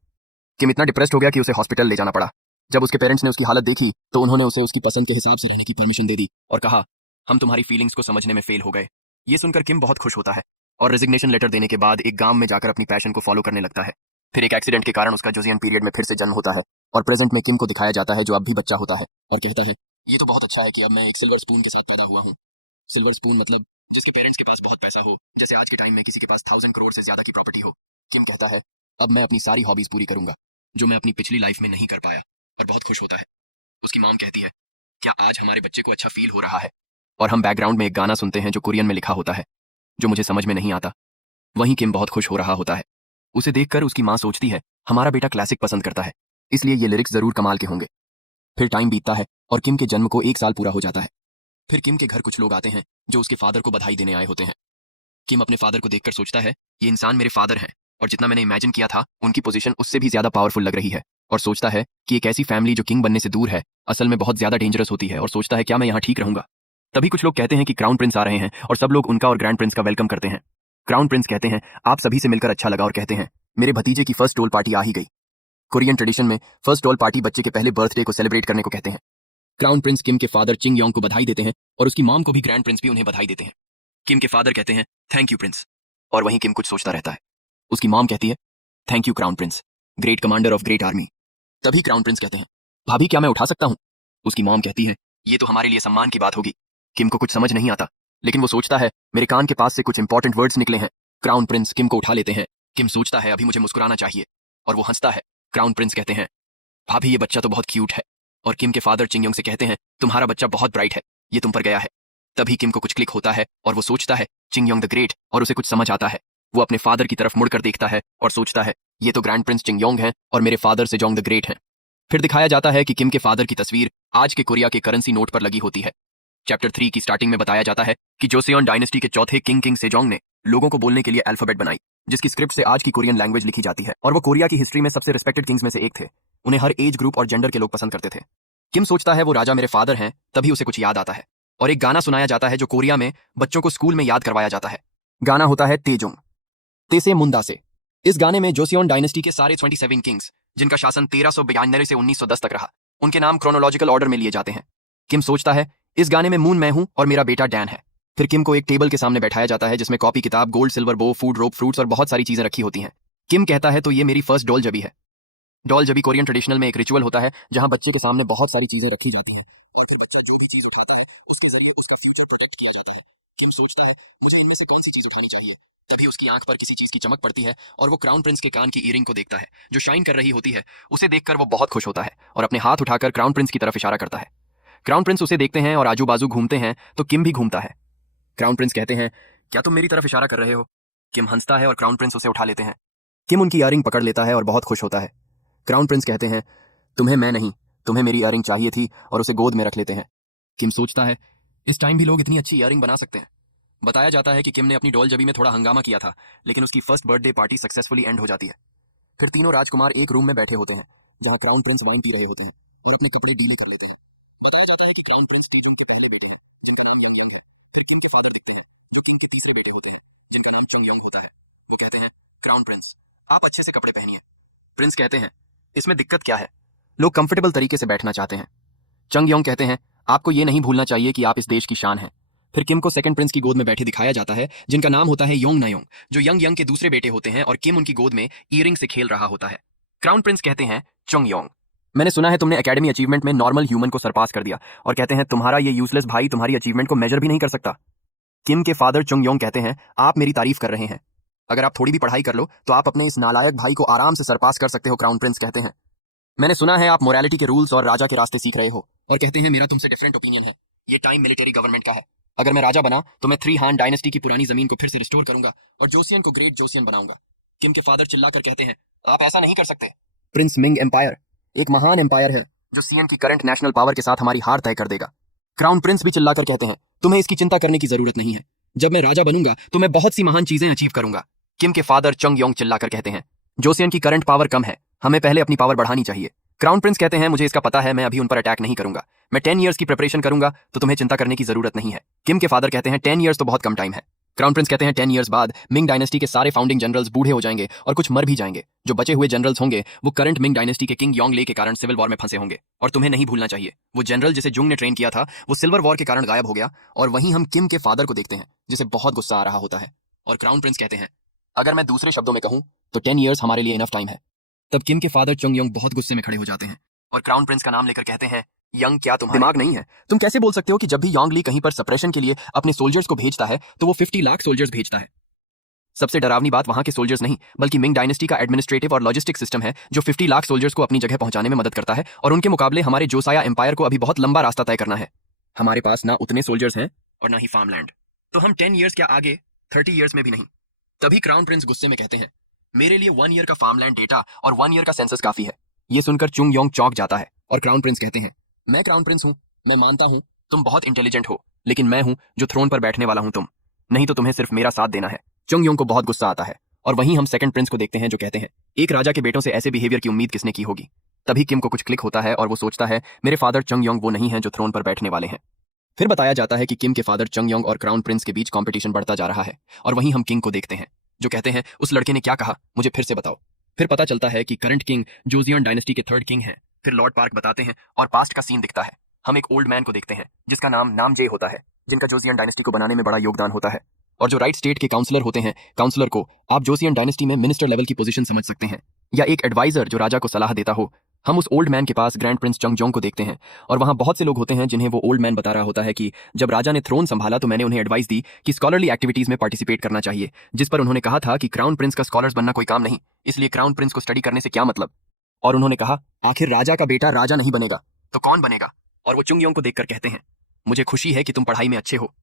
किम इतना डिप्रेस्ड हो गया कि उसे हॉस्पिटल ले जाना पड़ा। जब उसके पेरेंट्स ने उसकी हालत देखी तो उन्होंने उसे उसकी पसंद के हिसाब से रहने की परमिशन दे दी और कहा, हम तुम्हारी फीलिंग्स को समझने में फेल हो गए। ये सुनकर किम बहुत खुश होता है और रेजिग्नेशन लेटर देने के बाद एक गांव में जाकर अपनी पैशन को फॉलो करने लगता है। फिर एक एक्सीडेंट के कारण उसका जोसियन पीरियड में फिर से जन्म होता है और प्रेजेंट में किम को दिखाया जाता है जो अब भी बच्चा होता है और कहता है, ये तो बहुत अच्छा है कि अब मैं एक सिल्वर स्पून के साथ पैदा हुआ हूँ। सिल्वर स्पून मतलब जिसके पेरेंट्स के पास बहुत पैसा हो, जैसे आज के टाइम में किसी के पास 1000 करोड़ से ज्यादा की प्रॉपर्टी हो। किम कहता है, अब मैं अपनी सारी हॉबीज पूरी करूंगा जो मैं अपनी पिछली लाइफ में नहीं कर पाया, और बहुत खुश होता है। उसकी मॉम कहती है, क्या आज हमारे बच्चे को अच्छा फील हो रहा है? और हम बैकग्राउंड में एक गाना सुनते हैं जो कोरियन में लिखा होता है जो मुझे समझ में नहीं आता। वहीं किम बहुत खुश हो रहा होता है। उसे देखकर उसकी माँ सोचती है, हमारा बेटा क्लासिक पसंद करता है, इसलिए ये लिरिक्स जरूर कमाल के होंगे। फिर टाइम बीतता है और किम के जन्म को एक साल पूरा हो जाता है। फिर किम के घर कुछ लोग आते हैं जो उसके फादर को बधाई देने आए होते हैं। किम अपने फादर को देखकर सोचता है, ये इंसान मेरे फादर हैं और जितना मैंने इमेजिन किया था उनकी पोजीशन उससे भी ज्यादा पावरफुल लग रही है, और सोचता है कि एक ऐसी फैमिली जो किंग बनने से दूर है असल में बहुत ज्यादा डेंजरस होती है, और सोचता है क्या मैं यहाँ ठीक रहूंगा। तभी कुछ लोग कहते हैं कि क्राउन प्रिंस आ रहे हैं और सब लोग उनका और ग्रैंड प्रिंस का वेलकम करते हैं। क्राउन प्रिंस कहते हैं, आप सभी से मिलकर अच्छा लगा, और कहते हैं, मेरे भतीजे की फर्स्ट डोल पार्टी आ ही गई। कोरियन ट्रेडिशन में फर्स्ट डोल पार्टी बच्चे के पहले बर्थडे को सेलिब्रेट करने को कहते हैं। क्राउन प्रिंस किम के फादर चिंग योंग को बधाई देते हैं और उसकी मॉम को भी ग्रैंड प्रिंस भी उन्हें बधाई देते हैं। किम के फादर कहते हैं, थैंक यू प्रिंस, और वहीं किम कुछ सोचता रहता है। उसकी मॉम कहती है, thank you crown Prince, great commander of great army. तभी क्राउन प्रिंस कहते हैं, भाभी क्या मैं उठा सकता हूँ? उसकी मॉम कहती है, ये तो हमारे लिए सम्मान की बात होगी। किम को कुछ समझ नहीं आता, लेकिन वो सोचता है, मेरे कान के पास से कुछ इंपॉर्टेंट वर्ड्स निकले हैं। क्राउन प्रिंस किम को उठा लेते हैं। किम सोचता है, अभी मुझे मुस्कुराना चाहिए, और वो हंसता है। क्राउन प्रिंस कहते हैं, भाभी ये बच्चा तो बहुत क्यूट है, और किम के फादर चिंग योंग से कहते हैं, तुम्हारा बच्चा बहुत ब्राइट है, ये तुम पर गया है। तभी किम को कुछ क्लिक होता है और वो सोचता है, चिंग योंग द ग्रेट, और उसे कुछ समझ आता है। वो अपने फादर की तरफ मुड़कर देखता है और सोचता है, ये तो ग्रैंड प्रिंस चिंग योंग हैं और मेरे फादर से जोंग द ग्रेट हैं। फिर दिखाया जाता है कि किम के फादर की तस्वीर आज के कोरिया के करेंसी नोट पर लगी होती है। चैप्टर 3 की स्टार्टिंग में बताया जाता है कि जोसेओन डायनेस्टी के चौथे किंग किंग सेजोंग ने लोगों को बोलने के लिए अल्फाबेट बनाई, जिसकी स्क्रिप्ट से आज की कोरियन लैंग्वेज लिखी जाती है, और वो कोरिया की हिस्ट्री में सबसे रिस्पेक्टेड किंग्स में से एक थे। उन्हें हर एज ग्रुप और जेंडर के लोग पसंद करते थे। किम सोचता है वो राजा मेरे फादर हैं, तभी उसे कुछ याद आता है और एक गाना सुनाया जाता है जो कोरिया में बच्चों को स्कूल में याद करवाया जाता है। गाना होता है तेजुंग तेसे मुंदा से। इस गाने में जोसियोन डायनेस्टी के सारे 27 किंग्स, जिनका शासन 1392 से 1910 तक रहा, उनके नाम क्रोनोलॉजिकल ऑर्डर में लिए जाते हैं। किम सोचता है, इस गाने में मून मैं हूं और मेरा बेटा डैन है। फिर किम को एक टेबल के सामने बैठाया जाता है जिसमें कॉपी किताब, गोल्ड, सिल्वर, बो, फूड, रोप, फ्रूट्स और बहुत सारी चीजें रखी होती हैं। किम कहता है, तो ये मेरी फर्स्ट डॉल जबी है। डॉल जबी कोरियन ट्रेडिशनल में एक रिचुअल होता है जहां बच्चे के सामने बहुत सारी चीजें रखी जाती हैं और फिर बच्चा जो भी चीज उठाता है उसके जरिए उसका फ्यूचर प्रोटेक्ट किया जाता है। किम सोचता है, मुझे इनमें से कौन सी चीज उठानी चाहिए। तभी उसकी आंख पर किसी चीज की चमक पड़ती है और वो क्राउन प्रिंस के कान की ईयरिंग को देखता है जो शाइन कर रही होती है। उसे देखकर वो बहुत खुश होता है और अपने हाथ उठाकर क्राउन प्रिंस की तरफ इशारा करता है। क्राउन प्रिंस उसे देखते हैं और आजू बाजू घूमते हैं तो किम भी घूमता है। क्राउन प्रिंस कहते हैं, क्या तुम मेरी तरफ इशारा कर रहे हो? किम हंसता है और क्राउन प्रिंस उसे उठा लेते हैं। किम उनकी ईयरिंग पकड़ लेता है और बहुत खुश होता है। क्राउन प्रिंस कहते हैं, तुम्हें मैं नहीं, तुम्हें मेरी ईयरिंग चाहिए थी, और उसे गोद में रख लेते हैं। किम सोचता है, इस टाइम भी लोग इतनी अच्छी ईयरिंग बना सकते हैं। बताया जाता है कि किम ने अपनी डॉल जबी में थोड़ा हंगामा किया था, लेकिन उसकी first birthday party successfully and हो जाती है। फिर तीनों राजकुमार एक रूम में बैठे होते हैं जहां क्राउन प्रिंस वाइन पी रहे होते हैं और अपने कपड़े डीले कर लेते हैं। बताया जाता है कि क्राउन प्रिंस टीजुन के पहले बेटे हैं जिनका नाम यंग यंग है। फिर किम के फादर दिखते हैं जो किम के तीसरे बेटे होते हैं जिनका नाम चंग यंग होता है। वो कहते हैं, क्राउन प्रिंस आप अच्छे से कपड़े पहनिए। प्रिंस कहते हैं, इसमें दिक्कत क्या है, लोग कंफर्टेबल तरीके से बैठना चाहते हैं। चंग योंग कहते हैं, आपको ये नहीं भूलना चाहिए कि आप इस देश की शान हैं। फिर किम को सेकंड प्रिंस की गोद में बैठे दिखाया जाता है जिनका नाम होता है योंग नायोंग, जो यंग यंग के दूसरे बेटे होते हैं, और किम उनकी गोद में ईयरिंग से खेल रहा होता है। क्राउन प्रिंस कहते हैं, चंग योंग मैंने सुना है तुमने एकेडमी अचीवमेंट में नॉर्मल ह्यूमन को सरपास कर दिया, और कहते हैं तुम्हारा ये यूजलेस भाई तुम्हारी अचीवमेंट को मेजर भी नहीं कर सकता। किम के फादर चंग योंग कहते हैं, आप मेरी तारीफ कर रहे हैं, अगर आप थोड़ी भी पढ़ाई कर लो तो आप अपने इस नालायक भाई को आराम से सरपास कर सकते हो। क्राउन प्रिंस कहते हैं, मैंने सुना है आप मोरालिटी के रूल्स और राजा के रास्ते सीख रहे हो और कहते हैं मेरा तुमसे डिफरेंट ओपिनियन है। ये टाइम मिलिट्री गवर्नमेंट का है। अगर मैं राजा बना तो मैं 3 हान डायनेस्टी की पुरानी जमीन को फिर से रिस्टोर करूंगा और जोसियन को ग्रेट जोसियन बनाऊंगा। किम के फादर चिल्लाकर कहते हैं आप ऐसा नहीं कर सकते। प्रिंस मिंग एम्पायर एक महान एम्पायर है जो सीएन की करंट नेशनल पावर के साथ हमारी हार तय कर देगा। क्राउन प्रिंस भी चिल्लाकर कहते हैं तुम्हें इसकी चिंता करने की जरूरत नहीं है। जब मैं राजा बनूंगा तो मैं बहुत सी महान चीजें अचीव करूंगा। किम के फादर चंग योंग चिल्लाकर कहते हैं जोसियन की करंट पावर कम है, हमें पहले अपनी पावर बढ़ानी चाहिए। क्राउन प्रिंस कहते हैं मुझे इसका पता है, मैं अभी उन पर अटैक नहीं करूंगा, मैं 10 ईयर्स की प्रिपरेशन करूंगा तो तुम्हें चिंता करने की जरूरत नहीं है। किम के फादर कहते हैं 10 ईयर्स तो बहुत कम टाइम है। क्राउन प्रिंस कहते हैं 10 ईयर्स बाद मिंग डायनेस्टी के सारे फाउंडिंग जनरल्स बूढ़े हो जाएंगे और कुछ मर भी जाएंगे। जो बचे हुए जनरल्स होंगे वो करंट मिंग डायनेस्टी के किंग योंग ले के कारण सिविल वॉर में फंसे होंगे। और तुम्हें नहीं भूलना चाहिए वो जनरल जिसे जुंग ने ट्रेन किया था वो सिल्वर वॉर के कारण गायब हो गया। और वहीं हम किम के फादर को देखते हैं जिसे बहुत गुस्सा आ रहा होता है। और क्राउन प्रिंस कहते हैं अगर मैं दूसरे शब्दों में कहूं तो 10 ईयर्स हमारे लिए इनफ टाइम है। तब किम के फादर चंग योंग बहुत गुस्से में खड़े हो जाते हैं और क्राउन प्रिंस का नाम लेकर कहते हैं यंग क्या तुम्हारा दिमाग नहीं है? तुम कैसे बोल सकते हो कि जब भी योंग ली कहीं पर सप्रेशन के लिए अपने सोल्जर्स को भेजता है तो वो 50 लाख सोल्जर्स भेजता है। सबसे डरावनी बात वहां के सोल्जर्स नहीं बल्कि मिंग डायनेस्टी का एडमिनिस्ट्रेटिव और लॉजिस्टिक सिस्टम है जो 50 लाख सोल्जर्स को अपनी जगह पहुंचाने में मदद करता है। और उनके मुकाबले हमारे जोसाया एम्पायर को अभी बहुत लंबा रास्ता तय करना है। हमारे पास ना उतने सोल्जर्स हैं और ना ही फार्मलैंड, तो हम 10 ईयर्स क्या आगे 30 ईयर्स में भी नहीं। तभी क्राउन प्रिंस गुस्से में कहते हैं मेरे लिए 1 ईयर का फार्मलैंड डेटा और 1 ईयर का सेंसस काफी है। ये सुनकर चुंग योंग चौंक जाता है और क्राउन प्रिंस कहते हैं मैं क्राउन प्रिंस हूं, मैं मानता हूं तुम बहुत इंटेलिजेंट हो, लेकिन मैं हूं जो थ्रोन पर बैठने वाला हूं, तुम नहीं, तो तुम्हें सिर्फ मेरा साथ देना है। चुंग योंग को बहुत गुस्सा आता है और वहीं हम सेकंड प्रिंस को देखते हैं जो कहते हैं एक राजा के बेटों से ऐसे बिहेवियर की उम्मीद किसने की होगी। तभी किम को कुछ क्लिक होता है और वो सोचता है मेरे फादर चंग योंग वो नहीं है जो थ्रोन पर बैठने वाले हैं। फिर बताया जाता है कि किम के फादर चंग योंग और क्राउन प्रिंस के बीच कंपटीशन बढ़ता जा रहा है। और वहीं हम किंग को देखते हैं जो कहते हैं उस लड़के ने क्या कहा, मुझे फिर से बताओ। फिर पता चलता है कि करंट किंग जोसियन डायनेस्टी के 3rd किंग हैं। फिर लॉर्ड पार्क बताते हैं और पास्ट का सीन दिखता है। हम एक ओल्ड मैन को देखते हैं जिसका नाम नामजे होता है, जिनका जोसियन डायनेस्टी को बनाने में बड़ा योगदान होता है। और जो राइट स्टेट के काउंसलर होते हैं, काउंसलर को आप जोसियन डायनेस्टी में मिनिस्टर लेवल की पोजीशन समझ सकते हैं या एक एडवाइजर जो राजा को सलाह देता हो। हम उस ओल्ड मैन के पास ग्रैंड प्रिंस चंग जोंग को देखते हैं और वहां बहुत से लोग होते हैं जिन्हें वो ओल्ड मैन बता रहा होता है कि जब राजा ने थ्रोन संभाला तो मैंने उन्हें एडवाइस दी कि स्कॉलरली एक्टिविटीज में पार्टिसिपेट करना चाहिए, जिस पर उन्होंने कहा था कि क्राउन प्रिंस का स्कॉलर्स बनना कोई काम नहीं, इसलिए क्राउन प्रिंस को स्टडी करने से क्या मतलब। और उन्होंने कहा आखिर राजा का बेटा राजा नहीं बनेगा तो कौन बनेगा। और वो चुंग योंग को देखकर कहते हैं मुझे खुशी है कि तुम पढ़ाई में अच्छे हो।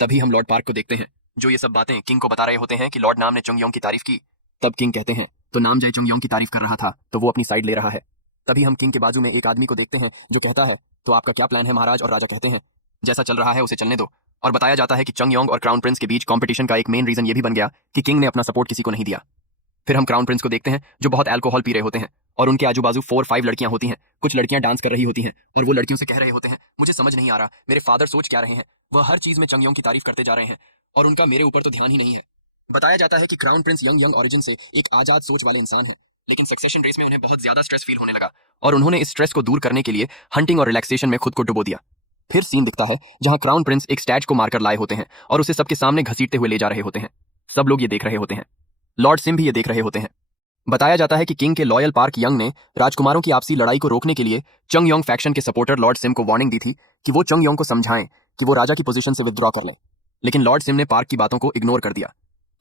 तभी हम लॉर्ड पार्क को देखते हैं जो ये सब बातें किंग को बता रहे होते हैं कि लॉर्ड नाम ने चुंग योंग की तारीफ की। तब किंग कहते हैं तो नाम जय चुंग योंग की तारीफ कर रहा था तो वो अपनी साइड ले रहा है। तभी हम किंग के बाजू में एक आदमी को देखते हैं जो कहता है तो आपका क्या प्लान है महाराज। और राजा कहते हैं जैसा चल रहा है उसे चलने दो। और बताया जाता है कि चंग योंग और क्राउन प्रिंस के बीच कंपटीशन का एक मेन रीजन ये भी बन गया कि किंग ने अपना सपोर्ट किसी को नहीं दिया। फिर हम क्राउन प्रिंस को देखते हैं जो बहुत अल्कोहल पी रहे होते हैं और उनके आजू बाजू 4-5 लड़कियां होती हैं। कुछ लड़कियां डांस कर रही होती हैं और वो लड़कियों से कह रहे होते हैं मुझे समझ नहीं आ रहा मेरे फादर सोच क्या रहे हैं, वह हर चीज में चंग योंग की तारीफ करते जा रहे हैं और उनका मेरे ऊपर तो ध्यान ही नहीं है। बताया जाता है कि क्राउन प्रिंस यंग ओरिजिन से एक आजाद सोच वाले इंसान हैं, लेकिन सक्सेशन रेस में उन्हें बहुत ज्यादा स्ट्रेस फील होने लगा और उन्होंने इस स्ट्रेस को दूर करने के लिए हंटिंग और रिलैक्सेशन में खुद को डुबो दिया। फिर सीन दिखता है जहां क्राउन प्रिंस एक स्टैच को मारकर लाए होते हैं और उसे सबके सामने घसीटते हुए ले जा रहे होते हैं। सब लोग ये देख रहे होते हैं, लॉर्ड सिम भी ये देख रहे होते हैं। बताया जाता है कि किंग के लॉयल पार्क यंग ने राजकुमारों की आपसी लड़ाई को रोकने के लिए चंग योंग फैक्शन के सपोर्टर लॉर्ड सिम को वार्निंग दी थी कि वो चंग योंग को समझाएं कि वो राजा की पोजीशन से विथड्रॉ कर लें, लेकिन लॉर्ड सिम ने पार्क की बातों को इग्नोर कर दिया।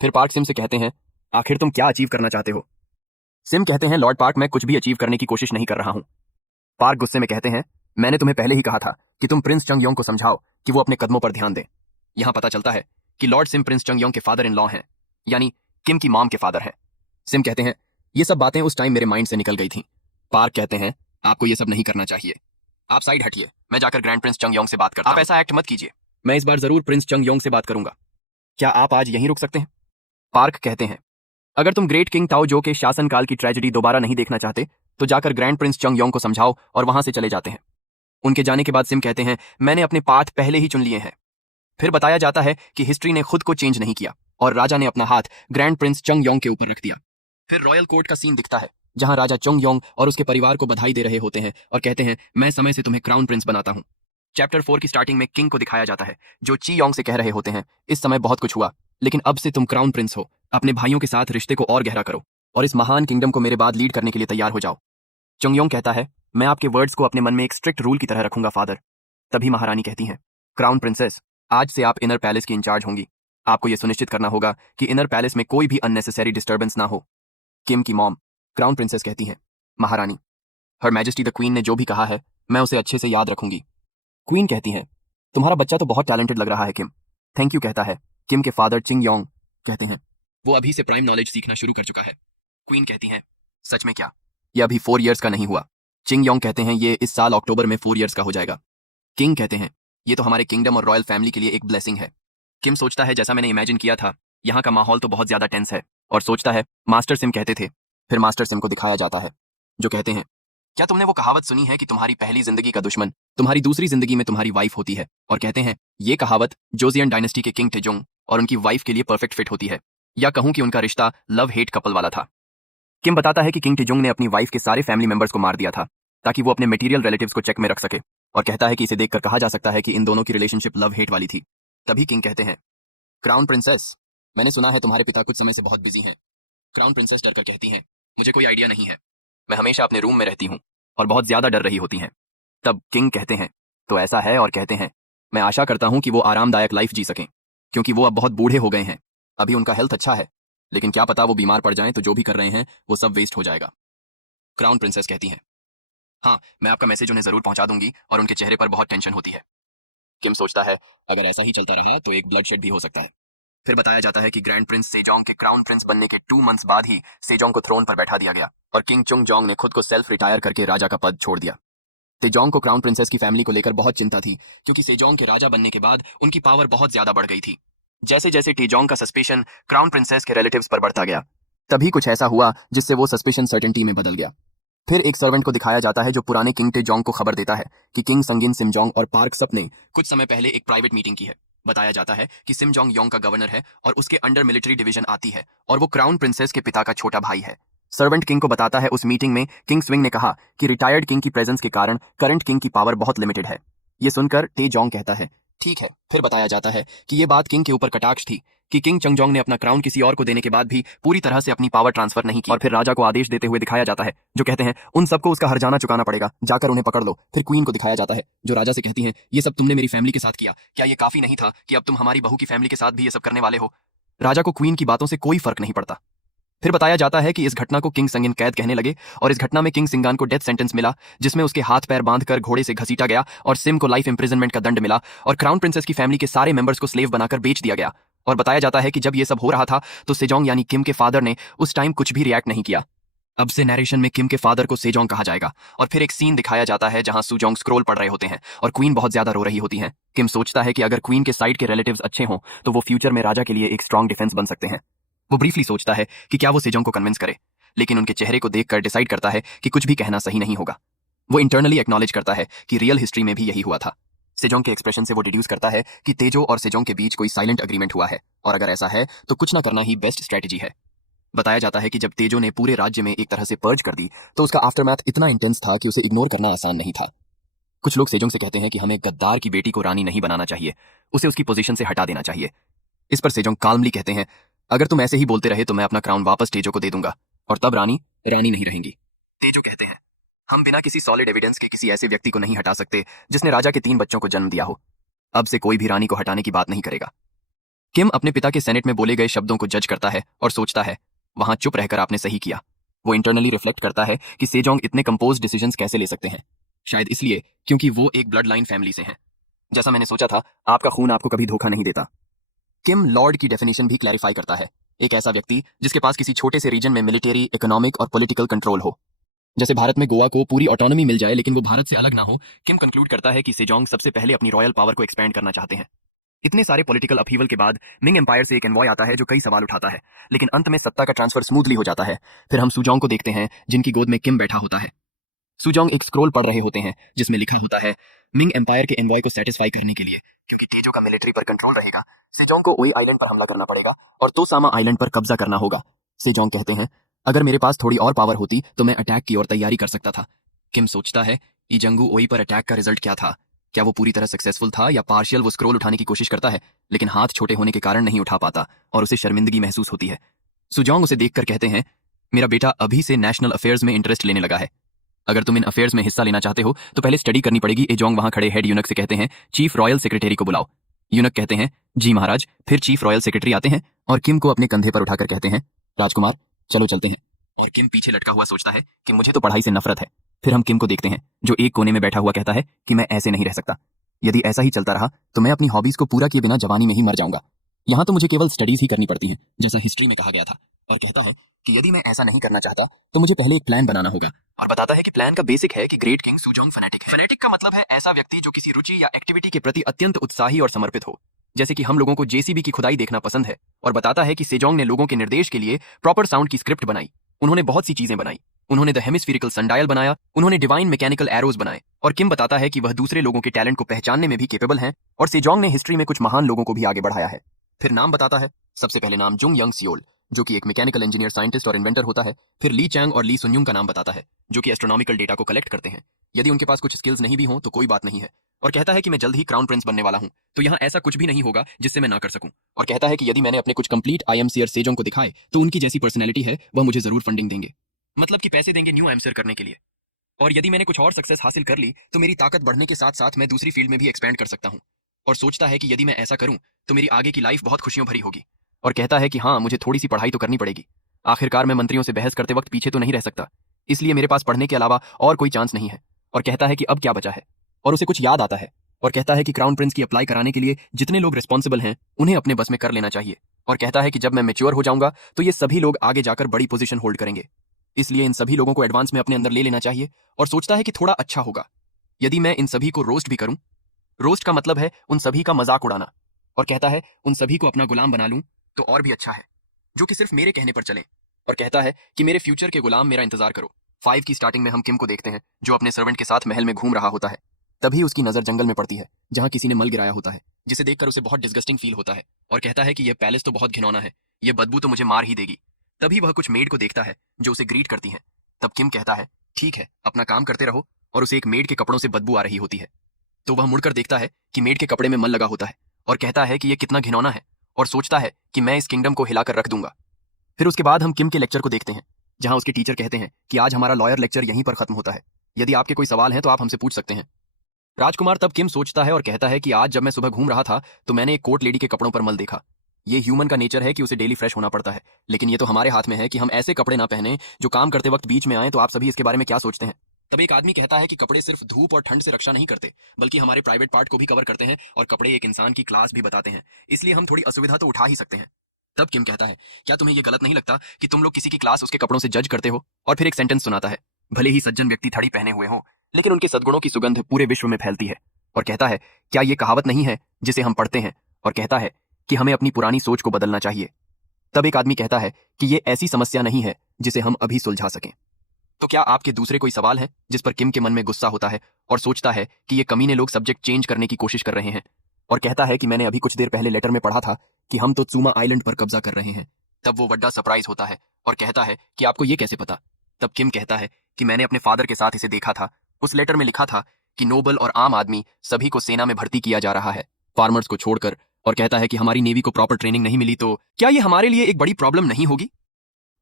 फिर पार्क सिम से कहते हैं आखिर तुम क्या अचीव करना चाहते हो। सिम कहते हैं लॉर्ड पार्क मैं कुछ भी अचीव करने की कोशिश नहीं कर रहा हूं। पार्क गुस्से में कहते हैं मैंने तुम्हें पहले ही कहा था कि तुम प्रिंस चंग योंग को समझाओ कि वो अपने कदमों पर ध्यान दें। यहां पता चलता है कि लॉर्ड सिम प्रिंस चंग योंग के फादर इन लॉ हैं, यानी किम की मॉम के फादर हैं। सिम कहते हैं ये सब बातें उस टाइम मेरे माइंड से निकल गई थी। पार्क कहते हैं आपको ये सब नहीं करना चाहिए, आप साइड हटिए, मैं जाकर ग्रैंड प्रिंस चंग योंग से बात करता हूं। आप ऐसा एक्ट मत कीजिए, मैं इस बार जरूर प्रिंस चंग योंग से बात करूंगा, क्या आप आज यहीं रुक सकते हैं। पार्क कहते हैं अगर तुम ग्रेट किंग ताओ जो के शासनकाल की ट्रेजेडी दोबारा नहीं देखना चाहते तो जाकर ग्रैंड प्रिंस चंग योंग को समझाओ और वहां से चले जाते हैं। उनके जाने के बाद सिम कहते हैं मैंने अपने पाथ पहले ही चुन लिए हैं। फिर बताया जाता है कि हिस्ट्री ने खुद को चेंज नहीं किया और राजा ने अपना हाथ ग्रैंड प्रिंस चंग योंग के ऊपर रख दिया। फिर रॉयल कोर्ट का सीन दिखता है जहां राजा चंग योंग और उसके परिवार को बधाई दे रहे होते हैं और कहते हैं मैं समय से तुम्हें क्राउन प्रिंस बनाता हूं। चैप्टर 4 की स्टार्टिंग में किंग को दिखाया जाता है जो ची योंग से कह रहे होते हैं इस समय बहुत कुछ हुआ, लेकिन अब से तुम क्राउन प्रिंस हो, अपने भाइयों के साथ रिश्ते को और गहरा करो और इस महान किंगडम को मेरे बाद लीड करने के लिए तैयार हो जाओ। चंग योंग कहता है मैं आपके वर्ड्स को अपने मन में एक स्ट्रिक्ट रूल की तरह रखूंगा फादर। तभी महारानी कहती हैं क्राउन प्रिंसेस आज से आप इनर पैलेस की इंचार्ज होंगी, आपको यह सुनिश्चित करना होगा कि इनर पैलेस में कोई भी अननेसेसरी डिस्टर्बेंस ना हो। किम की मॉम क्राउन प्रिंसेस कहती हैं महारानी हर मैजेस्टी द क्वीन ने जो भी कहा है मैं उसे अच्छे से याद रखूंगी। क्वीन कहती हैं, तुम्हारा बच्चा तो बहुत टैलेंटेड लग रहा है किम। थैंक यू कहता है। किम के फादर चिंग योंग कहते हैं, वो अभी से प्राइम नॉलेज सीखना शुरू कर चुका है। क्वीन कहती हैं, सच में क्या? ये अभी 4 इयर्स का नहीं हुआ। चिंग योंग कहते हैं, ये इस साल अक्टूबर में 4 इयर्स का हो जाएगा। किंग कहते हैं, ये तो हमारे किंगडम और रॉयल फैमिली के लिए एक ब्लेसिंग है। किम सोचता है, जैसा मैंने इमेजिन किया था, यहाँ का माहौल तो बहुत ज्यादा टेंस है, और सोचता है मास्टर सिम कहते थे। फिर मास्टर सिम को दिखाया जाता है, जो कहते हैं, क्या तुमने वो कहावत सुनी है कि तुम्हारी पहली जिंदगी का दुश्मन तुम्हारी दूसरी जिंदगी में तुम्हारी वाइफ होती है? और कहते हैं ये कहावत जोसियन डायनेस्टी के किंग टेजुंग और उनकी वाइफ के लिए परफेक्ट फिट होती है, या कहूं कि उनका रिश्ता लव हेट कपल वाला था। किम बताता है कि किंग टेजुंग ने अपनी वाइफ के सारे फैमिली मेंबर्स को मार दिया था ताकि वो अपने मटेरियल रिलेटिव्स को चेक में रख सके, और कहता है कि इसे देखकर कहा जा सकता है कि इन दोनों की रिलेशनशिप लव हेट वाली थी। तभी किंग कहते हैं, क्राउन प्रिंसेस, मैंने सुना है तुम्हारे पिता कुछ समय से बहुत बिजी हैं। क्राउन प्रिंसेस डरकर कहती हैं, मुझे कोई आइडिया नहीं है, मैं हमेशा अपने रूम में रहती हूँ और बहुत ज्यादा डर रही होती हैं। तब किंग कहते हैं, तो ऐसा है, और कहते हैं, मैं आशा करता हूं कि वो आरामदायक लाइफ जी सकें, क्योंकि वो अब बहुत बूढ़े हो गए हैं। अभी उनका हेल्थ अच्छा है, लेकिन क्या पता वो बीमार पड़ जाएं तो जो भी कर रहे हैं वो सब वेस्ट हो जाएगा। क्राउन प्रिंसेस कहती हैं, हाँ, मैं आपका मैसेज उन्हें जरूर पहुंचा दूंगी, और उनके चेहरे पर बहुत टेंशन होती है। किम सोचता है, अगर ऐसा ही चलता रहा तो एक ब्लडशेड भी हो सकता है। फिर बताया जाता है कि ग्रैंड प्रिंस सेजोंग के क्राउन प्रिंस बनने के 2 मंथ्स बाद ही सेजोंग को थ्रोन पर बैठा दिया गया, और किंग चुंग जोंग ने खुद को सेल्फ रिटायर करके राजा का पद छोड़ दिया। तेजोंग को क्राउन प्रिंसेस की फैमिली को लेकर बहुत चिंता थी, क्योंकि सेजोंग के राजा बनने के बाद उनकी पावर बहुत ज्यादा बढ़ गई थी। जैसे जैसे तेजोंग का सस्पेशन क्राउन प्रिंसेस के रिलेटिव्स पर बढ़ता गया, तभी कुछ ऐसा हुआ जिससे वो सस्पेशन सर्टेनिटी में बदल गया। फिर एक सर्वेंट को दिखाया जाता है जो पुराने किंग तेजोंग को खबर देता है कि किंग संगिन सिमजोंग और पार्क सप ने कुछ समय पहले एक प्राइवेट मीटिंग की है। बताया जाता है कि सिमजोंग योंग का गवर्नर है और उसके अंडर मिलिट्री डिवीजन आती है, और वो क्राउन प्रिंसेस के पिता का छोटा भाई है। सर्वेंट किंग को बताता है, उस मीटिंग में किंग स्विंग ने कहा कि रिटायर्ड किंग की प्रेजेंस के कारण करंट किंग की पावर बहुत लिमिटेड है। ये सुनकर तेजोंग कहता है, ठीक है। फिर बताया जाता है कि ये बात किंग के ऊपर कटाक्ष थी कि किंग चंगजोंग ने अपना क्राउन किसी और को देने के बाद भी पूरी तरह से अपनी पावर ट्रांसफर नहीं की, और फिर राजा को आदेश देते हुए दिखाया जाता है, जो कहते हैं, उन सबको उसका हर्जाना चुकाना पड़ेगा, जाकर उन्हें पकड़ लो। फिर क्वीन को दिखाया जाता है, जो राजा से कहती हैं, ये सब तुमने मेरी फैमिली के साथ किया, क्या ये काफी नहीं था कि अब तुम हमारी बहू की फैमिली के साथ भी ये सब करने वाले हो? राजा को क्वीन की बातों से कोई फर्क नहीं पड़ता। फिर बताया जाता है कि इस घटना को किंग संगिन कैद कहने लगे, और इस घटना में किंग सिंगान को डेथ सेंटेंस मिला, जिसमें उसके हाथ पैर बांधकर घोड़े से घसीटा गया, और सिम को लाइफ इंप्रिजनमेंट का दंड मिला, और क्राउन प्रिंसेस की फैमिली के सारे मेंबर्स को स्लेव बनाकर बेच दिया गया। और बताया जाता है कि जब ये सब हो रहा था तो सेजोंग यानी किम के फादर ने उस टाइम कुछ भी रिएक्ट नहीं किया। अब से नरेशन में किम के फादर को सेजोंग कहा जाएगा, और फिर एक सीन दिखाया जाता है जहां सुजोंग स्क्रोल पढ़ रहे होते हैं और क्वीन बहुत ज्यादा रो रही होती हैं। किम सोचता है कि अगर क्वीन के साइड के रिलेटिव्स अच्छे हों तो वो फ्यूचर में राजा के लिए एक स्ट्रॉन्ग डिफेंस बन सकते हैं। वो ब्रीफली सोचता है कि क्या वो सेजोंग को कन्विंस करे, लेकिन उनके चेहरे को देखकर डिसाइड करता है कि कुछ भी कहना सही नहीं होगा। वो इंटरनली एक्नॉलेज करता है कि रियल हिस्ट्री में भी यही हुआ था। सेजोंग के एक्सप्रेशन से वो डिड्यूस करता है कि तेजो और सेजोंग के बीच कोई साइलेंट अग्रीमेंट हुआ है, और अगर ऐसा है तो कुछ ना करना ही बेस्ट स्ट्रेटेजी है। बताया जाता है कि जब तेजो ने पूरे राज्य में एक तरह से पर्ज कर दी तो उसका आफ्टरमैथ इतना इंटेंस था कि उसे इग्नोर करना आसान नहीं था। कुछ लोग सेजोंग से कहते हैं कि हमें गद्दार की बेटी को रानी नहीं बनाना चाहिए, उसे उसकी पोजीशन से हटा देना चाहिए। इस पर सेजोंग काल्मली कहते हैं, अगर तुम ऐसे ही बोलते रहे तो मैं अपना क्राउन वापस तेजो को दे दूंगा, और तब रानी रानी नहीं रहेंगी। तेजो कहते हैं, हम बिना किसी सॉलिड एविडेंस के किसी ऐसे व्यक्ति को नहीं हटा सकते जिसने राजा के 3 बच्चों को जन्म दिया हो। अब से कोई भी रानी को हटाने की बात नहीं करेगा। किम अपने पिता के सेनेट में बोले गए शब्दों को जज करता है और सोचता है, वहां चुप रहकर आपने सही किया। वो इंटरनली रिफ्लेक्ट करता है कि सेजोंग इतने कंपोज डिसीजंस कैसे ले सकते हैं। शायद इसलिए क्योंकि वो एक ब्लड लाइन फैमिली से हैं। जैसा मैंने सोचा था, आपका खून आपको कभी धोखा नहीं देता। किम लॉर्ड की डेफिनेशन भी क्लैरिफाई करता है, एक ऐसा व्यक्ति जिसके पास किसी छोटे से रीजन में मिलिट्री, इकोनॉमिक और पॉलिटिकल कंट्रोल हो। जैसे भारत में गोवा को पूरी ऑटोनॉमी मिल जाए लेकिन वो भारत से अलग ना हो। किम कंक्लूड करता है कि सेजोंग सबसे पहले अपनी रॉयल पावर को एक्सपेंड करना चाहते हैं। इतने सारे पॉलिटिकल अपहीवल के बाद मिंग एम्पायर से एक एनवॉय आता है जो कई सवाल उठाता है, लेकिन अंत में सत्ता का ट्रांसफर स्मूथली हो जाता है। फिर हम सुजोंग को देखते हैं जिनकी गोद में किम बैठा होता है। सुजोंग एक स्क्रोल पढ़ रहे होते हैं जिसमें लिखा होता है, मिंग एम्पायर के एनवॉय को सेटिस्फाई करने के लिए, क्योंकि तेजो का मिलिट्री पर कंट्रोल रहेगा, सेजोंग को ओई आइलैंड पर हमला करना पड़ेगा और तोसामा आइलैंड पर कब्जा करना होगा। सेजोंग कहते हैं, अगर मेरे पास थोड़ी और पावर होती तो मैं अटैक की ओर तैयारी कर सकता था। किम सोचता है, इजंगू ओई पर अटैक का रिजल्ट क्या था? क्या वो पूरी तरह सक्सेसफुल था या पार्शियल? वो स्क्रोल उठाने की कोशिश करता है लेकिन हाथ छोटे होने के कारण नहीं उठा पाता और उसे शर्मिंदगी महसूस होती है। सुजोंग उसे देखकर कहते हैं, मेरा बेटा अभी से नेशनल अफेयर्स में इंटरेस्ट लेने लगा है। अगर तुम इन अफेयर्स में हिस्सा लेना चाहते हो तो पहले स्टडी करनी पड़ेगी। एजोंग वहां खड़े हेड यूनक से कहते हैं, चीफ रॉयल सेक्रेटरी को बुलाओ। यूनक कहते हैं, जी महाराज। फिर चीफ रॉयल सेक्रेटरी आते हैं और किम को अपने कंधे पर उठाकर कहते हैं, राजकुमार चलो चलते हैं। और किम पीछे लटका हुआ सोचता है कि मुझे तो पढ़ाई से नफरत है, फिर हम किम को देखते हैं जो एक कोने में बैठा हुआ कहता है कि मैं ऐसे नहीं रह सकता। यदि ऐसा ही चलता रहा तो मैं अपनी हॉबीज को पूरा किए बिना जवानी में ही मर जाऊंगा। यहाँ तो मुझे केवल स्टडीज ही करनी पड़ती हैं, जैसा हिस्ट्री में कहा गया था। और कहता है कि यदि मैं ऐसा नहीं करना चाहता तो मुझे पहले एक प्लान बनाना होगा। और बताता है कि प्लान का बेसिक है कि ग्रेट किंग सुजोंग फैनेटिक है। फैनेटिक का मतलब है ऐसा व्यक्ति जो किसी रुचि या एक्टिविटी के प्रति अत्यंत उत्साही और समर्पित हो। जैसे कि हम लोगों को जेसीबी की खुदाई देखना पसंद है। और बताता है कि सेजोंग ने लोगों के निर्देश के लिए प्रॉपर साउंड की स्क्रिप्ट बनाई। उन्होंने बहुत सी चीजें बनाई। उन्होंने द हेमिस्फेरिकल सनडायल बनाया, उन्होंने डिवाइन मैकेनिकल एरोज बनाए। और किम बताता है कि वह दूसरे लोगों के टैलेंट को पहचानने में भी कैपेबल हैं और सेजोंग ने हिस्ट्री में कुछ महान लोगों को भी आगे बढ़ाया है। फिर नाम बताता है। सबसे पहले नाम जुंग यंग सियोल, जो कि एक मैकेनिकल इंजीनियर, साइंटिस्ट और इन्वेंटर होता है। फिर ली चैंग और ली सुन्युंग का नाम बताता है, जो कि एस्ट्रोनॉमिकल डेटा को कलेक्ट करते हैं। यदि उनके पास कुछ स्किल्स नहीं भी हों तो कोई बात नहीं है। और कहता है कि मैं जल्द ही क्राउन प्रिंस बनने वाला हूं, तो यहाँ ऐसा कुछ भी नहीं होगा जिससे मैं ना कर सकूं। और कहता है कि यदि मैंने अपने कुछ कंप्लीट आईएमसीआर सेजोंग को दिखाए तो उनकी जैसी पर्सनैलिटी है वह मुझे जरूर फंडिंग देंगे, मतलब कि पैसे देंगे न्यू आईएमसीआर करने के लिए। और यदि मैंने कुछ और सक्सेस हासिल कर ली तो मेरी ताकत बढ़ने के साथ साथ मैं दूसरी फील्ड में भी एक्सपैंड कर सकता हूँ। और सोचता है कि यदि मैं ऐसा करूं तो मेरी आगे की लाइफ बहुत खुशियों भरी होगी। और कहता है कि हाँ, मुझे थोड़ी सी पढ़ाई तो करनी पड़ेगी। आखिरकार मैं मंत्रियों से बहस करते वक्त पीछे तो नहीं रह सकता, इसलिए मेरे पास पढ़ने के अलावा और कोई चांस नहीं है। और कहता है कि अब क्या बचा है। और उसे कुछ याद आता है और कहता है कि क्राउन प्रिंस की अप्लाई कराने के लिए जितने लोग रिस्पॉन्सिबल हैं उन्हें अपने बस में कर लेना चाहिए। और कहता है कि जब मैं मैच्योर हो जाऊंगा तो ये सभी लोग आगे जाकर बड़ी पोजीशन होल्ड करेंगे, इसलिए इन सभी लोगों को एडवांस में अपने अंदर ले लेना चाहिए। और सोचता है कि थोड़ा अच्छा होगा यदि मैं इन सभी को रोस्ट भी करूं। रोस्ट का मतलब है उन सभी का मजाक उड़ाना। और कहता है उन सभी को अपना गुलाम बना लूं तो और भी अच्छा है, जो कि सिर्फ मेरे कहने पर चले। और कहता है कि मेरे फ्यूचर के गुलाम मेरा इंतजार करो। 5 की स्टार्टिंग में हम किम को देखते हैं जो अपने सर्वेंट के साथ महल में घूम रहा होता है। तभी उसकी नजर जंगल में पड़ती है जहां किसी ने मल गिराया होता है, जिसे देखकर उसे बहुत डिस्गस्टिंग फील होता है। और कहता है कि यह पैलेस तो बहुत घिनौना है, यह बदबू तो मुझे मार ही देगी। तभी वह कुछ मेड को देखता है जो उसे ग्रीट करती हैं। तब किम कहता है ठीक है, अपना काम करते रहो। और उसे एक मेड के कपड़ों से बदबू आ रही होती है, तो वह मुड़कर देखता है कि मेड के कपड़े में मल लगा होता है। और कहता है कि यह कितना घिनौना है और सोचता है कि मैं इस किंगडम को हिलाकर रख दूंगा। फिर उसके बाद हम किम के लेक्चर को देखते हैं जहां उसके टीचर कहते हैं कि आज हमारा लॉयर लेक्चर यहीं पर खत्म होता है, यदि आपके कोई सवाल हैं तो आप हमसे पूछ सकते हैं। राजकुमार तब किम सोचता है और कहता है कि आज जब मैं सुबह घूम रहा था तो मैंने एक कोर्ट लेडी के कपड़ों पर मल देखा। ये ह्यूमन का नेचर है कि उसे डेली फ्रेश होना पड़ता है, लेकिन ये तो हमारे हाथ में है कि हम ऐसे कपड़े ना पहने जो काम करते वक्त बीच में आए। तो आप सभी इसके बारे में क्या सोचते हैं। तब एक आदमी कहता है कि कपड़े सिर्फ धूप और ठंड से रक्षा नहीं करते, बल्कि हमारे प्राइवेट पार्ट को भी कवर करते हैं और कपड़े एक इंसान की क्लास भी बताते हैं, इसलिए हम थोड़ी असुविधा तो उठा ही सकते हैं। तब किम कहता है क्या तुम्हें यह गलत नहीं लगता कि तुम लोग किसी की क्लास उसके कपड़ों से जज करते हो। और फिर एक सेंटेंस सुनाता है, भले ही सज्जन व्यक्ति थड़ी पहने हुए हो लेकिन उनके सद्गुणों की सुगंध पूरे विश्व में फैलती है। और कहता है क्या ये कहावत नहीं है जिसे हम पढ़ते हैं। और कहता है कि हमें अपनी पुरानी सोच को बदलना चाहिए। तब एक आदमी कहता है कि ये ऐसी समस्या नहीं है जिसे हम अभी सुलझा सकें। तो क्या आपके दूसरे कोई सवाल है जिस पर किम के मन में गुस्सा होता है और सोचता है कि ये कमीने लोग सब्जेक्ट चेंज करने की कोशिश कर रहे हैं। और कहता है कि मैंने अभी कुछ देर पहले लेटर में पढ़ा था कि हम तो त्सुमा आइलैंड पर कब्जा कर रहे हैं। तब वो बड़ा सरप्राइज होता है और कहता है कि आपको ये कैसे पता। तब किम कहता है कि मैंने अपने फादर के साथ इसे देखा था। उस लेटर में लिखा था कि नोबल और आम आदमी सभी को सेना में भर्ती किया जा रहा है, फार्मर्स को छोड़कर। और कहता है कि हमारी नेवी को प्रॉपर ट्रेनिंग नहीं मिली तो क्या ये हमारे लिए एक बड़ी प्रॉब्लम नहीं होगी।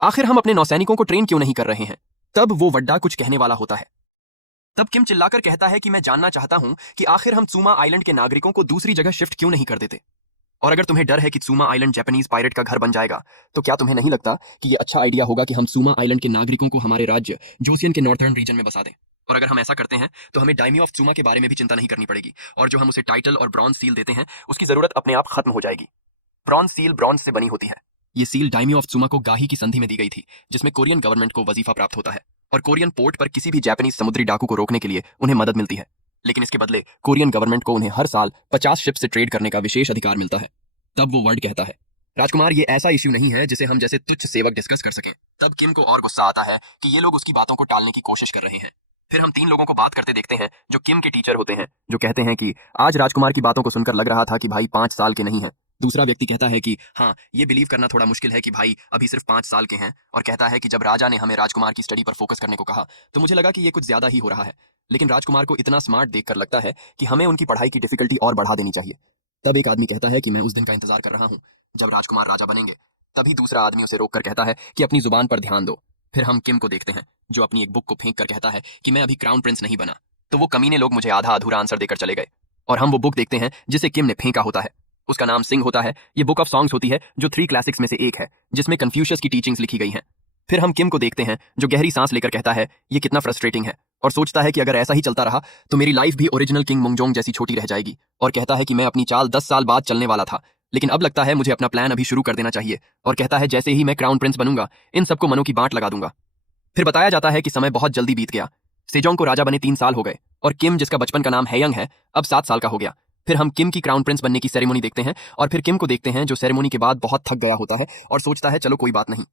आखिर हम अपने नौसैनिकों को ट्रेन क्यों नहीं कर रहे हैं। तब वो वड्डा कुछ कहने वाला होता है। तब किम चिल्लाकर कहता है कि मैं जानना चाहता हूं कि आखिर हम त्सुमा आइलैंड के नागरिकों को दूसरी जगह शिफ्ट क्यों नहीं कर देते। और अगर तुम्हें डर है कि त्सुमा आइलैंड जापानीज पायरेट का घर बन जाएगा तो क्या तुम्हें नहीं लगता कि ये अच्छा आइडिया होगा कि हम त्सुमा आइलैंड के नागरिकों को हमारे राज्य जोसियन के नॉर्थर्न रीजन में बसा दें। और अगर हम ऐसा करते हैं तो हमें डायमी ऑफ त्सुमा के बारे में भी चिंता नहीं करनी पड़ेगी, और जो हम उसे टाइटल और ब्रॉन्ज सील देते हैं उसकी जरूरत अपने आप खत्म हो जाएगी। ब्रॉन्ज सील ब्रॉन्ज से बनी होती है। ये सील डायमी ऑफ त्सुमा को गाही की संधि में दी गई थी, जिसमें कोरियन गवर्नमेंट को वजीफा प्राप्त होता है और कोरियन पोर्ट पर किसी भी जापानीज समुद्री डाकू को रोकने के लिए उन्हें मदद मिलती है। लेकिन इसके बदले कोरियन गवर्नमेंट को उन्हें हर साल 50 शिप से ट्रेड करने का विशेष अधिकार मिलता है। तब वो वर्ड कहता है, राजकुमार ये ऐसा इश्यू नहीं है जिसे हम जैसे तुच्छ सेवक डिस्कस कर सकें। तब किम को और गुस्सा आता है कि ये लोग उसकी बातों को टालने की कोशिश कर रहे हैं। फिर हम 3 लोगों को बात करते देखते हैं जो किम के टीचर होते हैं, जो कहते हैं कि आज राजकुमार की बातों को सुनकर लग रहा था कि भाई 5 साल के नहीं है। दूसरा व्यक्ति कहता है कि हाँ, ये बिलीव करना थोड़ा मुश्किल है कि भाई अभी सिर्फ 5 साल के हैं। और कहता है कि जब राजा ने हमें राजकुमार की स्टडी पर फोकस करने को कहा तो मुझे लगा कि ये कुछ ज्यादा ही हो रहा है, लेकिन राजकुमार को इतना स्मार्ट देखकर लगता है कि हमें उनकी पढ़ाई की डिफिकल्टी और बढ़ा देनी चाहिए। तब एक आदमी कहता है कि मैं उस दिन का इंतजार कर रहा हूँ जब राजकुमार राजा बनेंगे। तभी दूसरा आदमी उसे रोककर कहता है कि अपनी जुबान पर ध्यान दो। फिर हम किम को देखते हैं जो अपनी एक बुक को फेंक कर कहता है कि मैं अभी क्राउन प्रिंस नहीं बना। तो वो कमीने लोग मुझे आधा अधूरा आंसर देकर चले गए। और हम वो बुक देखते हैं जिसे किम ने फेंका होता है। उसका नाम सिंह होता है। ये बुक ऑफ सॉन्ग्स होती है जो 3 क्लासिक्स में से एक है, जिसमें कन्फ्यूशियस की टीचिंग्स लिखी गई हैं। फिर हम किम को देखते हैं जो गहरी सांस लेकर कहता है ये कितना फ्रस्ट्रेटिंग है, और सोचता है कि अगर ऐसा ही चलता रहा तो मेरी लाइफ भी ओरिजिनल किंग मुंगजोंग जैसी छोटी रह जाएगी, और कहता है कि मैं अपनी चाल 10 साल बाद चलने वाला था, लेकिन अब लगता है मुझे अपना प्लान अभी शुरू कर देना चाहिए, और कहता है जैसे ही मैं क्राउन प्रिंस बनूंगा इन सबको मनों की बांट लगा दूंगा। फिर बताया जाता है कि समय बहुत जल्दी बीत गया। सेजोंग को राजा बने 3 साल हो गए और किम जिसका बचपन का नाम हैयंग है अब 7 साल का हो गया। फिर हम किम की क्राउन प्रिंस बनने की सेरेमनी देखते हैं और फिर किम को देखते हैं जो सेरेमनी के बाद बहुत थक गया होता है और सोचता है चलो कोई बात नहीं,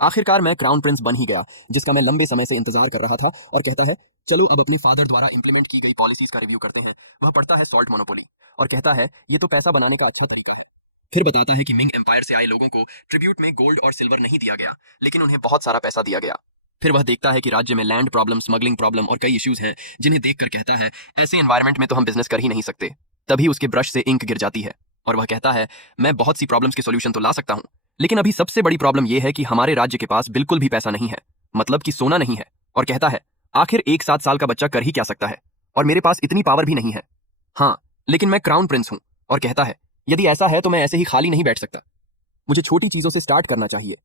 आखिरकार मैं क्राउन प्रिंस बन ही गया जिसका मैं लंबे समय से इंतजार कर रहा था, और कहता है चलो अब अपने फादर द्वारा इंप्लीमेंट की गई पॉलिसीज का रिव्यू करते हैं। वह पढ़ता है सॉल्ट मोनोपोली और कहता है ये तो पैसा बनाने का अच्छा तरीका है। फिर बताता है कि मिंग एम्पायर से आए लोगों को ट्रिब्यूट में गोल्ड और सिल्वर नहीं दिया गया, लेकिन उन्हें बहुत सारा पैसा दिया गया। फिर वह देखता है कि राज्य में लैंड प्रॉब्लम, स्मगलिंग प्रॉब्लम और कई इश्यूज हैं जिन्हें देखकर कहता है ऐसे एनवायरनमेंट में तो हम बिजनेस कर ही नहीं सकते। तभी उसके ब्रश से इंक गिर जाती है और वह कहता है मैं बहुत सी प्रॉब्लम्स के सॉल्यूशन तो ला सकता हूं, लेकिन अभी सबसे बड़ी प्रॉब्लम यह है कि हमारे राज्य के पास बिल्कुल भी पैसा नहीं है, मतलब कि सोना नहीं है। और कहता है आखिर एक 7 साल का बच्चा कर ही क्या सकता है, और मेरे पास इतनी पावर भी नहीं है। हाँ, लेकिन मैं क्राउन प्रिंस हूं, और कहता है यदि ऐसा है तो मैं ऐसे ही खाली नहीं बैठ सकता, मुझे छोटी चीजों से स्टार्ट करना चाहिए।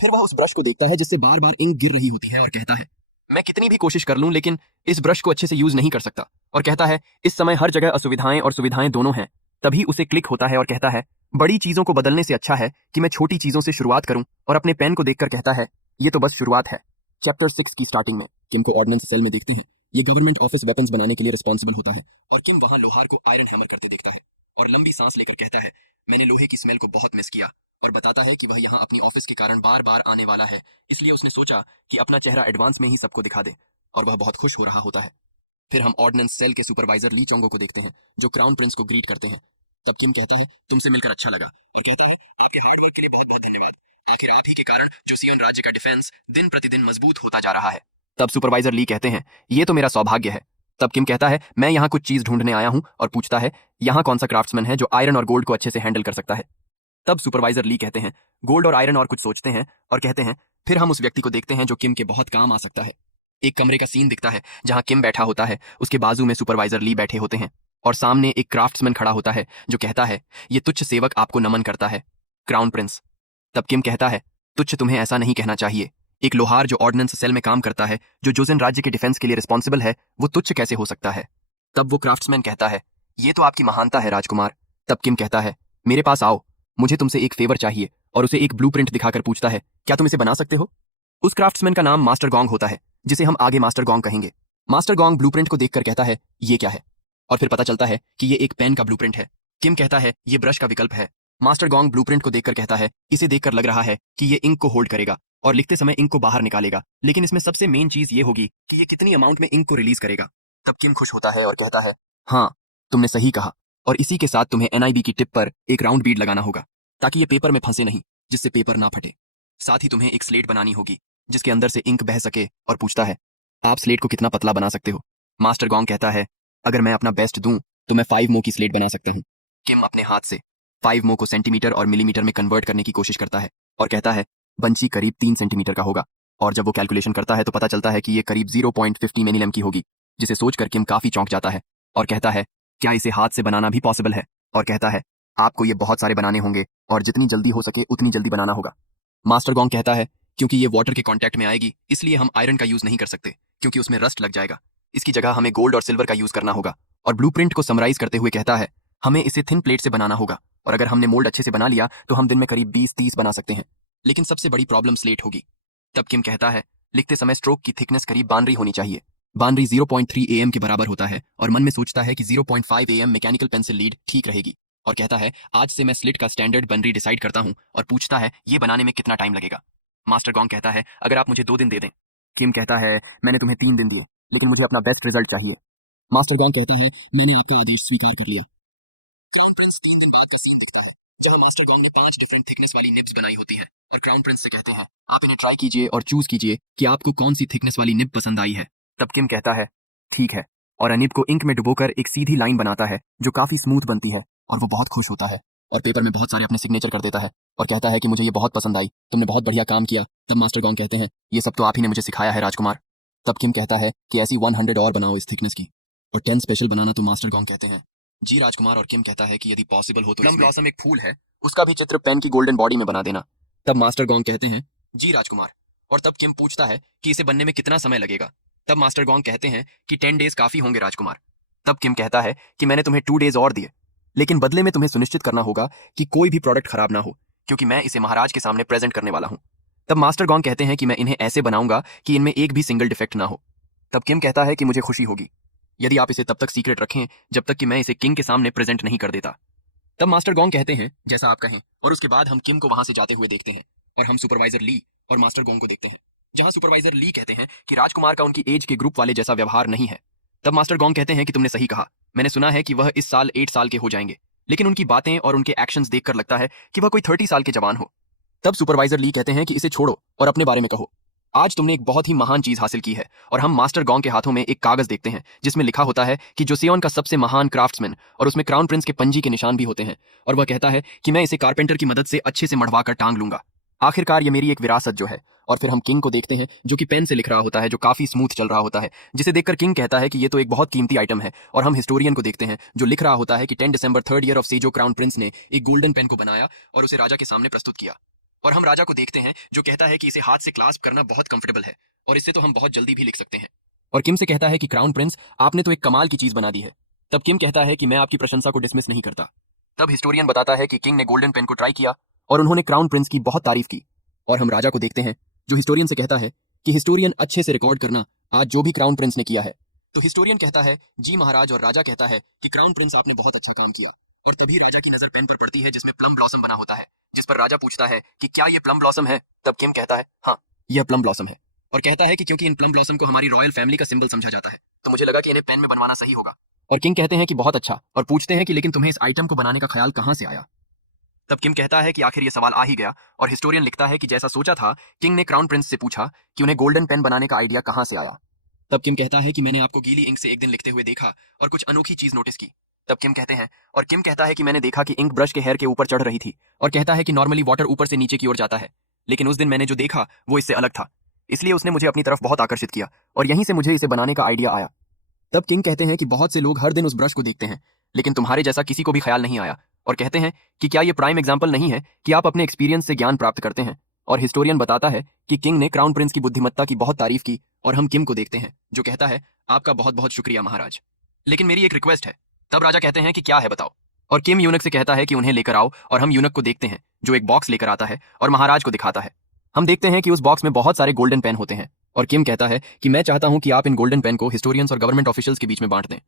फिर वह उस ब्रश को देखता है जिससे बार बार इंक गिर रही होती है और कहता है मैं कितनी भी कोशिश कर लूं लेकिन इस ब्रश को अच्छे से यूज नहीं कर सकता, और कहता है इस समय हर जगह असुविधाएं और सुविधाएं दोनों हैं। तभी उसे क्लिक होता है और कहता है बड़ी चीजों को बदलने से अच्छा है कि मैं छोटी चीजों से शुरुआत करूं, और अपने पेन को देखकर कहता है ये तो बस शुरुआत है। चैप्टर 6 की स्टार्टिंग में किम को ऑर्डिनेंस सेल में देखते हैं। ये गवर्नमेंट ऑफिस वेपन्स बनाने के लिए रिस्पॉन्सिबल होता है, और किम वहां लोहार को आयरन हैमर करते देखता है और लंबी सांस लेकर कहता है मैंने लोहे की स्मेल को बहुत मिस किया, और बताता है कि वह यहाँ अपनी ऑफिस के कारण बार बार आने वाला है, इसलिए उसने सोचा कि अपना चेहरा एडवांस में ही सबको दिखा दे, और वह बहुत खुश हो रहा होता है। फिर हम ऑर्डिनेंस सेल के सुपरवाइजर ली चोंगो को देखते हैं जो क्राउन प्रिंस को ग्रीट करते हैं। तब किम कहते हैं तुमसे मिलकर अच्छा लगा, और कहता है आपके हार्डवर्क के लिए बहुत बहुत धन्यवाद, आखिर आप ही के कारण जोसियोन राज्य का डिफेंस दिन प्रतिदिन मजबूत होता जा रहा है। तब सुपरवाइजर ली कहते हैं ये तो मेरा सौभाग्य है। तब किम कहता है मैं यहाँ कुछ चीज ढूंढने आया हूँ, और पूछता है यहाँ कौन सा क्राफ्ट्समैन है जो आयरन और गोल्ड को अच्छे से हैंडल कर सकता है। तब सुपरवाइजर ली कहते हैं गोल्ड और आयरन, और कुछ सोचते हैं और कहते हैं फिर हम उस व्यक्ति को देखते हैं जो किम के बहुत काम आ सकता है। एक कमरे का सीन दिखता है जहां किम बैठा होता है, उसके बाजू में सुपरवाइजर ली बैठे होते हैं और सामने एक क्राफ्ट्समैन खड़ा होता है जो कहता है ये तुच्छ सेवक आपको नमन करता है क्राउन प्रिंस। तब किम कहता है तुच्छ तुम्हें ऐसा नहीं कहना चाहिए, एक लोहार जो ऑर्डिनेंस सेल में काम करता है जो जोसेन राज्य के डिफेंस के लिए रिस्पॉन्सिबल है वो तुच्छ कैसे हो सकता है। तब वो क्राफ्ट्समैन कहता है ये तो आपकी महानता है राजकुमार। तब किम कहता है मेरे पास आओ, मुझे तुमसे एक फेवर चाहिए, और उसे एक ब्लूप्रिंट दिखाकर पूछता है क्या तुम इसे बना सकते हो। उस क्राफ्ट्समैन का नाम मास्टर गोंग होता है जिसे हम आगे मास्टर गोंग कहेंगे। मास्टर गोंग ब्लूप्रिंट को देखकर कहता है ये क्या है, और फिर पता चलता है कि ये एक पेन का ब्लूप्रिंट है। किम कहता है ये ब्रश का विकल्प है। मास्टर गोंग ब्लूप्रिंट को देखकर कहता है इसे देखकर लग रहा है कि ये इंक को होल्ड करेगा और लिखते समय इंक को बाहर निकालेगा, लेकिन इसमें सबसे मेन चीज ये होगी कि ये कितनी अमाउंट में इंक को रिलीज करेगा। तब किम खुश होता है और कहता है हाँ तुमने सही कहा, और इसी के साथ तुम्हें एनआईबी की टिप पर एक राउंड बीड लगाना होगा ताकि ये पेपर में फंसे नहीं, जिससे पेपर ना फटे। साथ ही तुम्हें एक स्लेट बनानी होगी जिसके अंदर से इंक बह सके, और पूछता है आप स्लेट को कितना पतला बना सकते हो। मास्टर गोंग कहता है अगर मैं अपना बेस्ट दूं तो मैं 5 मो की स्लेट बना सकता हूँ। किम अपने हाथ से 5 मो को सेंटीमीटर और मिलीमीटर में कन्वर्ट करने की कोशिश करता है और कहता है बंची करीब 3 सेंटीमीटर का होगा, और जब वो कैलकुलेशन करता है तो पता चलता है कि ये करीब 0.50 मिलीएम की होगी, जिसे सोचकर किम काफी चौंक जाता है और कहता है क्या इसे हाथ से बनाना भी पॉसिबल है, और कहता है आपको ये बहुत सारे बनाने होंगे और जितनी जल्दी हो सके उतनी जल्दी बनाना होगा। मास्टर गोंग कहता है क्योंकि ये वाटर के कांटेक्ट में आएगी इसलिए हम आयरन का यूज नहीं कर सकते क्योंकि उसमें रस्ट लग जाएगा, इसकी जगह हमें गोल्ड और सिल्वर का यूज करना होगा। और ब्लूप्रिंट को समराइज करते हुए कहता है हमें इसे थिन प्लेट से बनाना होगा, और अगर हमने मोल्ड अच्छे से बना लिया तो हम दिन में करीब 20-30 बना सकते हैं, लेकिन सबसे बड़ी प्रॉब्लम स्लेट होगी। तब किम कहता है लिखते समय स्ट्रोक की थिकनेस करीब बानरी होनी चाहिए। बानरी 0.3 AM के बराबर होता है, और मन में सोचता है कि 0.5 AM मैकेनिकल पेंसिल लीड ठीक रहेगी, और कहता है आज से मैं स्लिट का स्टैंडर्ड बनरी डिसाइड करता हूँ, और पूछता है ये बनाने में कितना टाइम लगेगा। मास्टर गोंग कहता है अगर आप मुझे 2 दिन दे दें। किम कहता है मैंने तुम्हें 3 दिन दिए, लेकिन मुझे अपना बेस्ट रिजल्ट चाहिए। मास्टर गोंग कहता है मैंने आपका आदेश स्वीकार कर लिया। क्राउन प्रिंस 3 दिन बाद का सीन दिखता है जहां मास्टर गोंग ने 5 डिफरेंट थिकनेस वाली निब्स बनाई होती है, और क्राउन प्रिंस से कहते हैं आप इन्हें ट्राई कीजिए और चूज कीजिए कि आपको कौन सी थिकनेस वाली निब पसंद आई है। तब किम कहता है ठीक है, और अनिब को इंक में डुबोकर एक सीधी लाइन बनाता है जो काफी स्मूथ बनती है, और वो बहुत खुश होता है और पेपर में बहुत सारे अपने सिग्नेचर कर देता है और कहता है कि मुझे ये बहुत पसंद आई, तुमने बहुत बढ़िया काम किया। तब मास्टर गोंग कहते हैं ये सब तो आप ही ने मुझे सिखाया है राजकुमार। तब किम कहता है कि ऐसी 100 और बनाओ इस थिकनेस की, और 10 स्पेशल बनाना। तो मास्टर गोंग कहते हैं जी राजकुमार, और किम कहता है कि यदि पॉसिबल हो तो प्लम ब्लॉसम एक फूल है उसका भी चित्र पेन की गोल्डन बॉडी में बना देना। तब मास्टर गोंग कहते हैं जी राजकुमार, और तब किम पूछता है कि इसे बनने में कितना समय लगेगा। तब मास्टर गॉन्ग कहते हैं कि 10 डेज काफी होंगे राजकुमार। तब किम कहता है कि मैंने तुम्हें 2 डेज और दिए, लेकिन बदले में तुम्हें सुनिश्चित करना होगा कि कोई भी प्रोडक्ट खराब ना हो, क्योंकि मैं इसे महाराज के सामने प्रेजेंट करने वाला हूं। तब मास्टर गॉन्ग कहते हैं कि मैं इन्हें ऐसे बनाऊंगा कि इनमें एक भी सिंगल डिफेक्ट ना हो। तब किम कहता है कि मुझे खुशी होगी यदि आप इसे तब तक सीक्रेट रखें जब तक कि मैं इसे किंग के सामने प्रेजेंट नहीं कर देता। तब मास्टर गोंग कहते हैं जैसा आप कहें, और उसके बाद हम किम को वहां से जाते हुए देखते हैं और हम सुपरवाइजर ली और मास्टर गोंग को देखते हैं, जहां सुपरवाइजर ली कहते हैं कि राजकुमार का उनकी एज के ग्रुप वाले जैसा व्यवहार नहीं है। तब मास्टर गोंग कहते हैं कि तुमने सही कहा, मैंने सुना है कि वह इस साल 8 साल के हो जाएंगे, लेकिन उनकी बातें और उनके एक्शंस देखकर लगता है कि वह कोई 30 साल के जवान हो। तब सुपरवाइजर ली कहते हैं कि इसे छोड़ो और अपने बारे में कहो। आज तुमने एक बहुत ही महान चीज हासिल की है। और हम मास्टर गोंग के हाथों में एक कागज देखते हैं जिसमें लिखा होता है कि जोसियोन का सबसे महान क्राफ्ट्समैन, और उसमें क्राउन प्रिंस के पंजी के निशान भी होते हैं। और वह कहता है कि मैं इसे कारपेंटर की मदद से अच्छे से मढ़वा कर टांग लूंगा। आखिरकार ये मेरी एक विरासत जो है। और फिर हम किंग को देखते हैं जो कि पेन से लिख रहा होता है, जो काफी स्मूथ चल रहा होता है, जिसे देखकर किंग कहता है कि ये तो एक बहुत कीमती आइटम है। और हम हिस्टोरियन को देखते हैं जो लिख रहा होता है कि 10 दिसंबर 3rd ईयर ऑफ सेजो क्राउन प्रिंस ने एक गोल्डन पेन को बनाया और उसे राजा के सामने प्रस्तुत किया। और हम राजा को देखते हैं जो कहता है कि इसे हाथ से क्लास्प करना बहुत कंफर्टेबल है और इससे तो हम बहुत जल्दी भी लिख सकते हैं। और किम से कहता है कि क्राउन प्रिंस, आपने तो एक कमाल की चीज बना दी है। तब किम कहता है कि मैं आपकी प्रशंसा को डिसमिस नहीं करता। तब हिस्टोरियन बताता है कि किंग ने गोल्डन पेन को ट्राई किया और उन्होंने क्राउन प्रिंस की बहुत तारीफ की। और हम राजा को देखते हैं जो हिस्टोरियन से कहता है कि हिस्टोरियन अच्छे से रिकॉर्ड करना आज जो भी क्राउन प्रिंस ने किया है। तो हिस्टोरियन कहता है जी महाराज, और राजा कहता है कि क्राउन प्रिंस आपने बहुत अच्छा काम किया। और तभी राजा की नजर पेन पर पड़ती है जिसमें प्लम ब्लॉसम बना होता है, जिस पर राजा पूछता है कि क्या ये प्लम ब्लॉसम है। तब किम कहता है हाँ, यह प्लम ब्लॉसम है, और कहता है कि क्योंकि इन प्लम ब्लॉसम को हमारी रॉयल फैमिली का सिंबल समझा जाता है तो मुझे लगा कि इन्हें पेन में बनवाना सही होगा। और किंग कहते हैं कि बहुत अच्छा, और पूछते हैं कि लेकिन तुम्हें इस आइटम को बनाने का ख्याल कहां से आया। तब किम कहता है कि आखिर ये सवाल आ ही गया। और हिस्टोरियन लिखता है कि जैसा सोचा था, किंग ने क्राउन प्रिंस से पूछा कि उन्हें गोल्डन पेन बनाने का आइडिया कहां से आया। तब किम कहता है कि मैंने आपको गीली इंक से एक दिन लिखते हुए देखा और कुछ अनोखी चीज नोटिस की। तब किम कहते हैं, और किम कहता है कि मैंने देखा कि इंक ब्रश के हेयर के ऊपर चढ़ रही थी, और कहता है कि नॉर्मली वाटर ऊपर से नीचे की ओर जाता है, लेकिन उस दिन मैंने जो देखा वो इससे अलग था, इसलिए उसने मुझे अपनी तरफ बहुत आकर्षित किया और यहीं से मुझे इसे बनाने का आइडिया आया। तब किंग कहते हैं कि बहुत से लोग हर दिन उस ब्रश को देखते हैं, लेकिन तुम्हारे जैसा किसी को भी ख्याल नहीं आया। और कहते हैं कि क्या ये प्राइम एग्जाम्पल नहीं है कि आप अपने एक्सपीरियंस से ज्ञान प्राप्त करते हैं। और हिस्टोरियन बताता है कि किंग ने क्राउन प्रिंस की बुद्धिमत्ता की बहुत तारीफ की। और हम किम को देखते हैं जो कहता है आपका बहुत बहुत शुक्रिया महाराज, लेकिन मेरी एक रिक्वेस्ट है। तब राजा कहते हैं कि क्या है बताओ। और किम यूनक से कहता है कि उन्हें लेकर आओ, और हम यूनक को देखते हैं जो एक बॉक्स लेकर आता है और महाराज को दिखाता है। हम देखते हैं कि उस बॉक्स में बहुत सारे गोल्डन पेन होते हैं। और किम कहता है कि मैं चाहता हूं कि आप इन गोल्डन पेन को हिस्टोरियंस और गवर्नमेंट ऑफिशियल्स के बीच में बांट दें।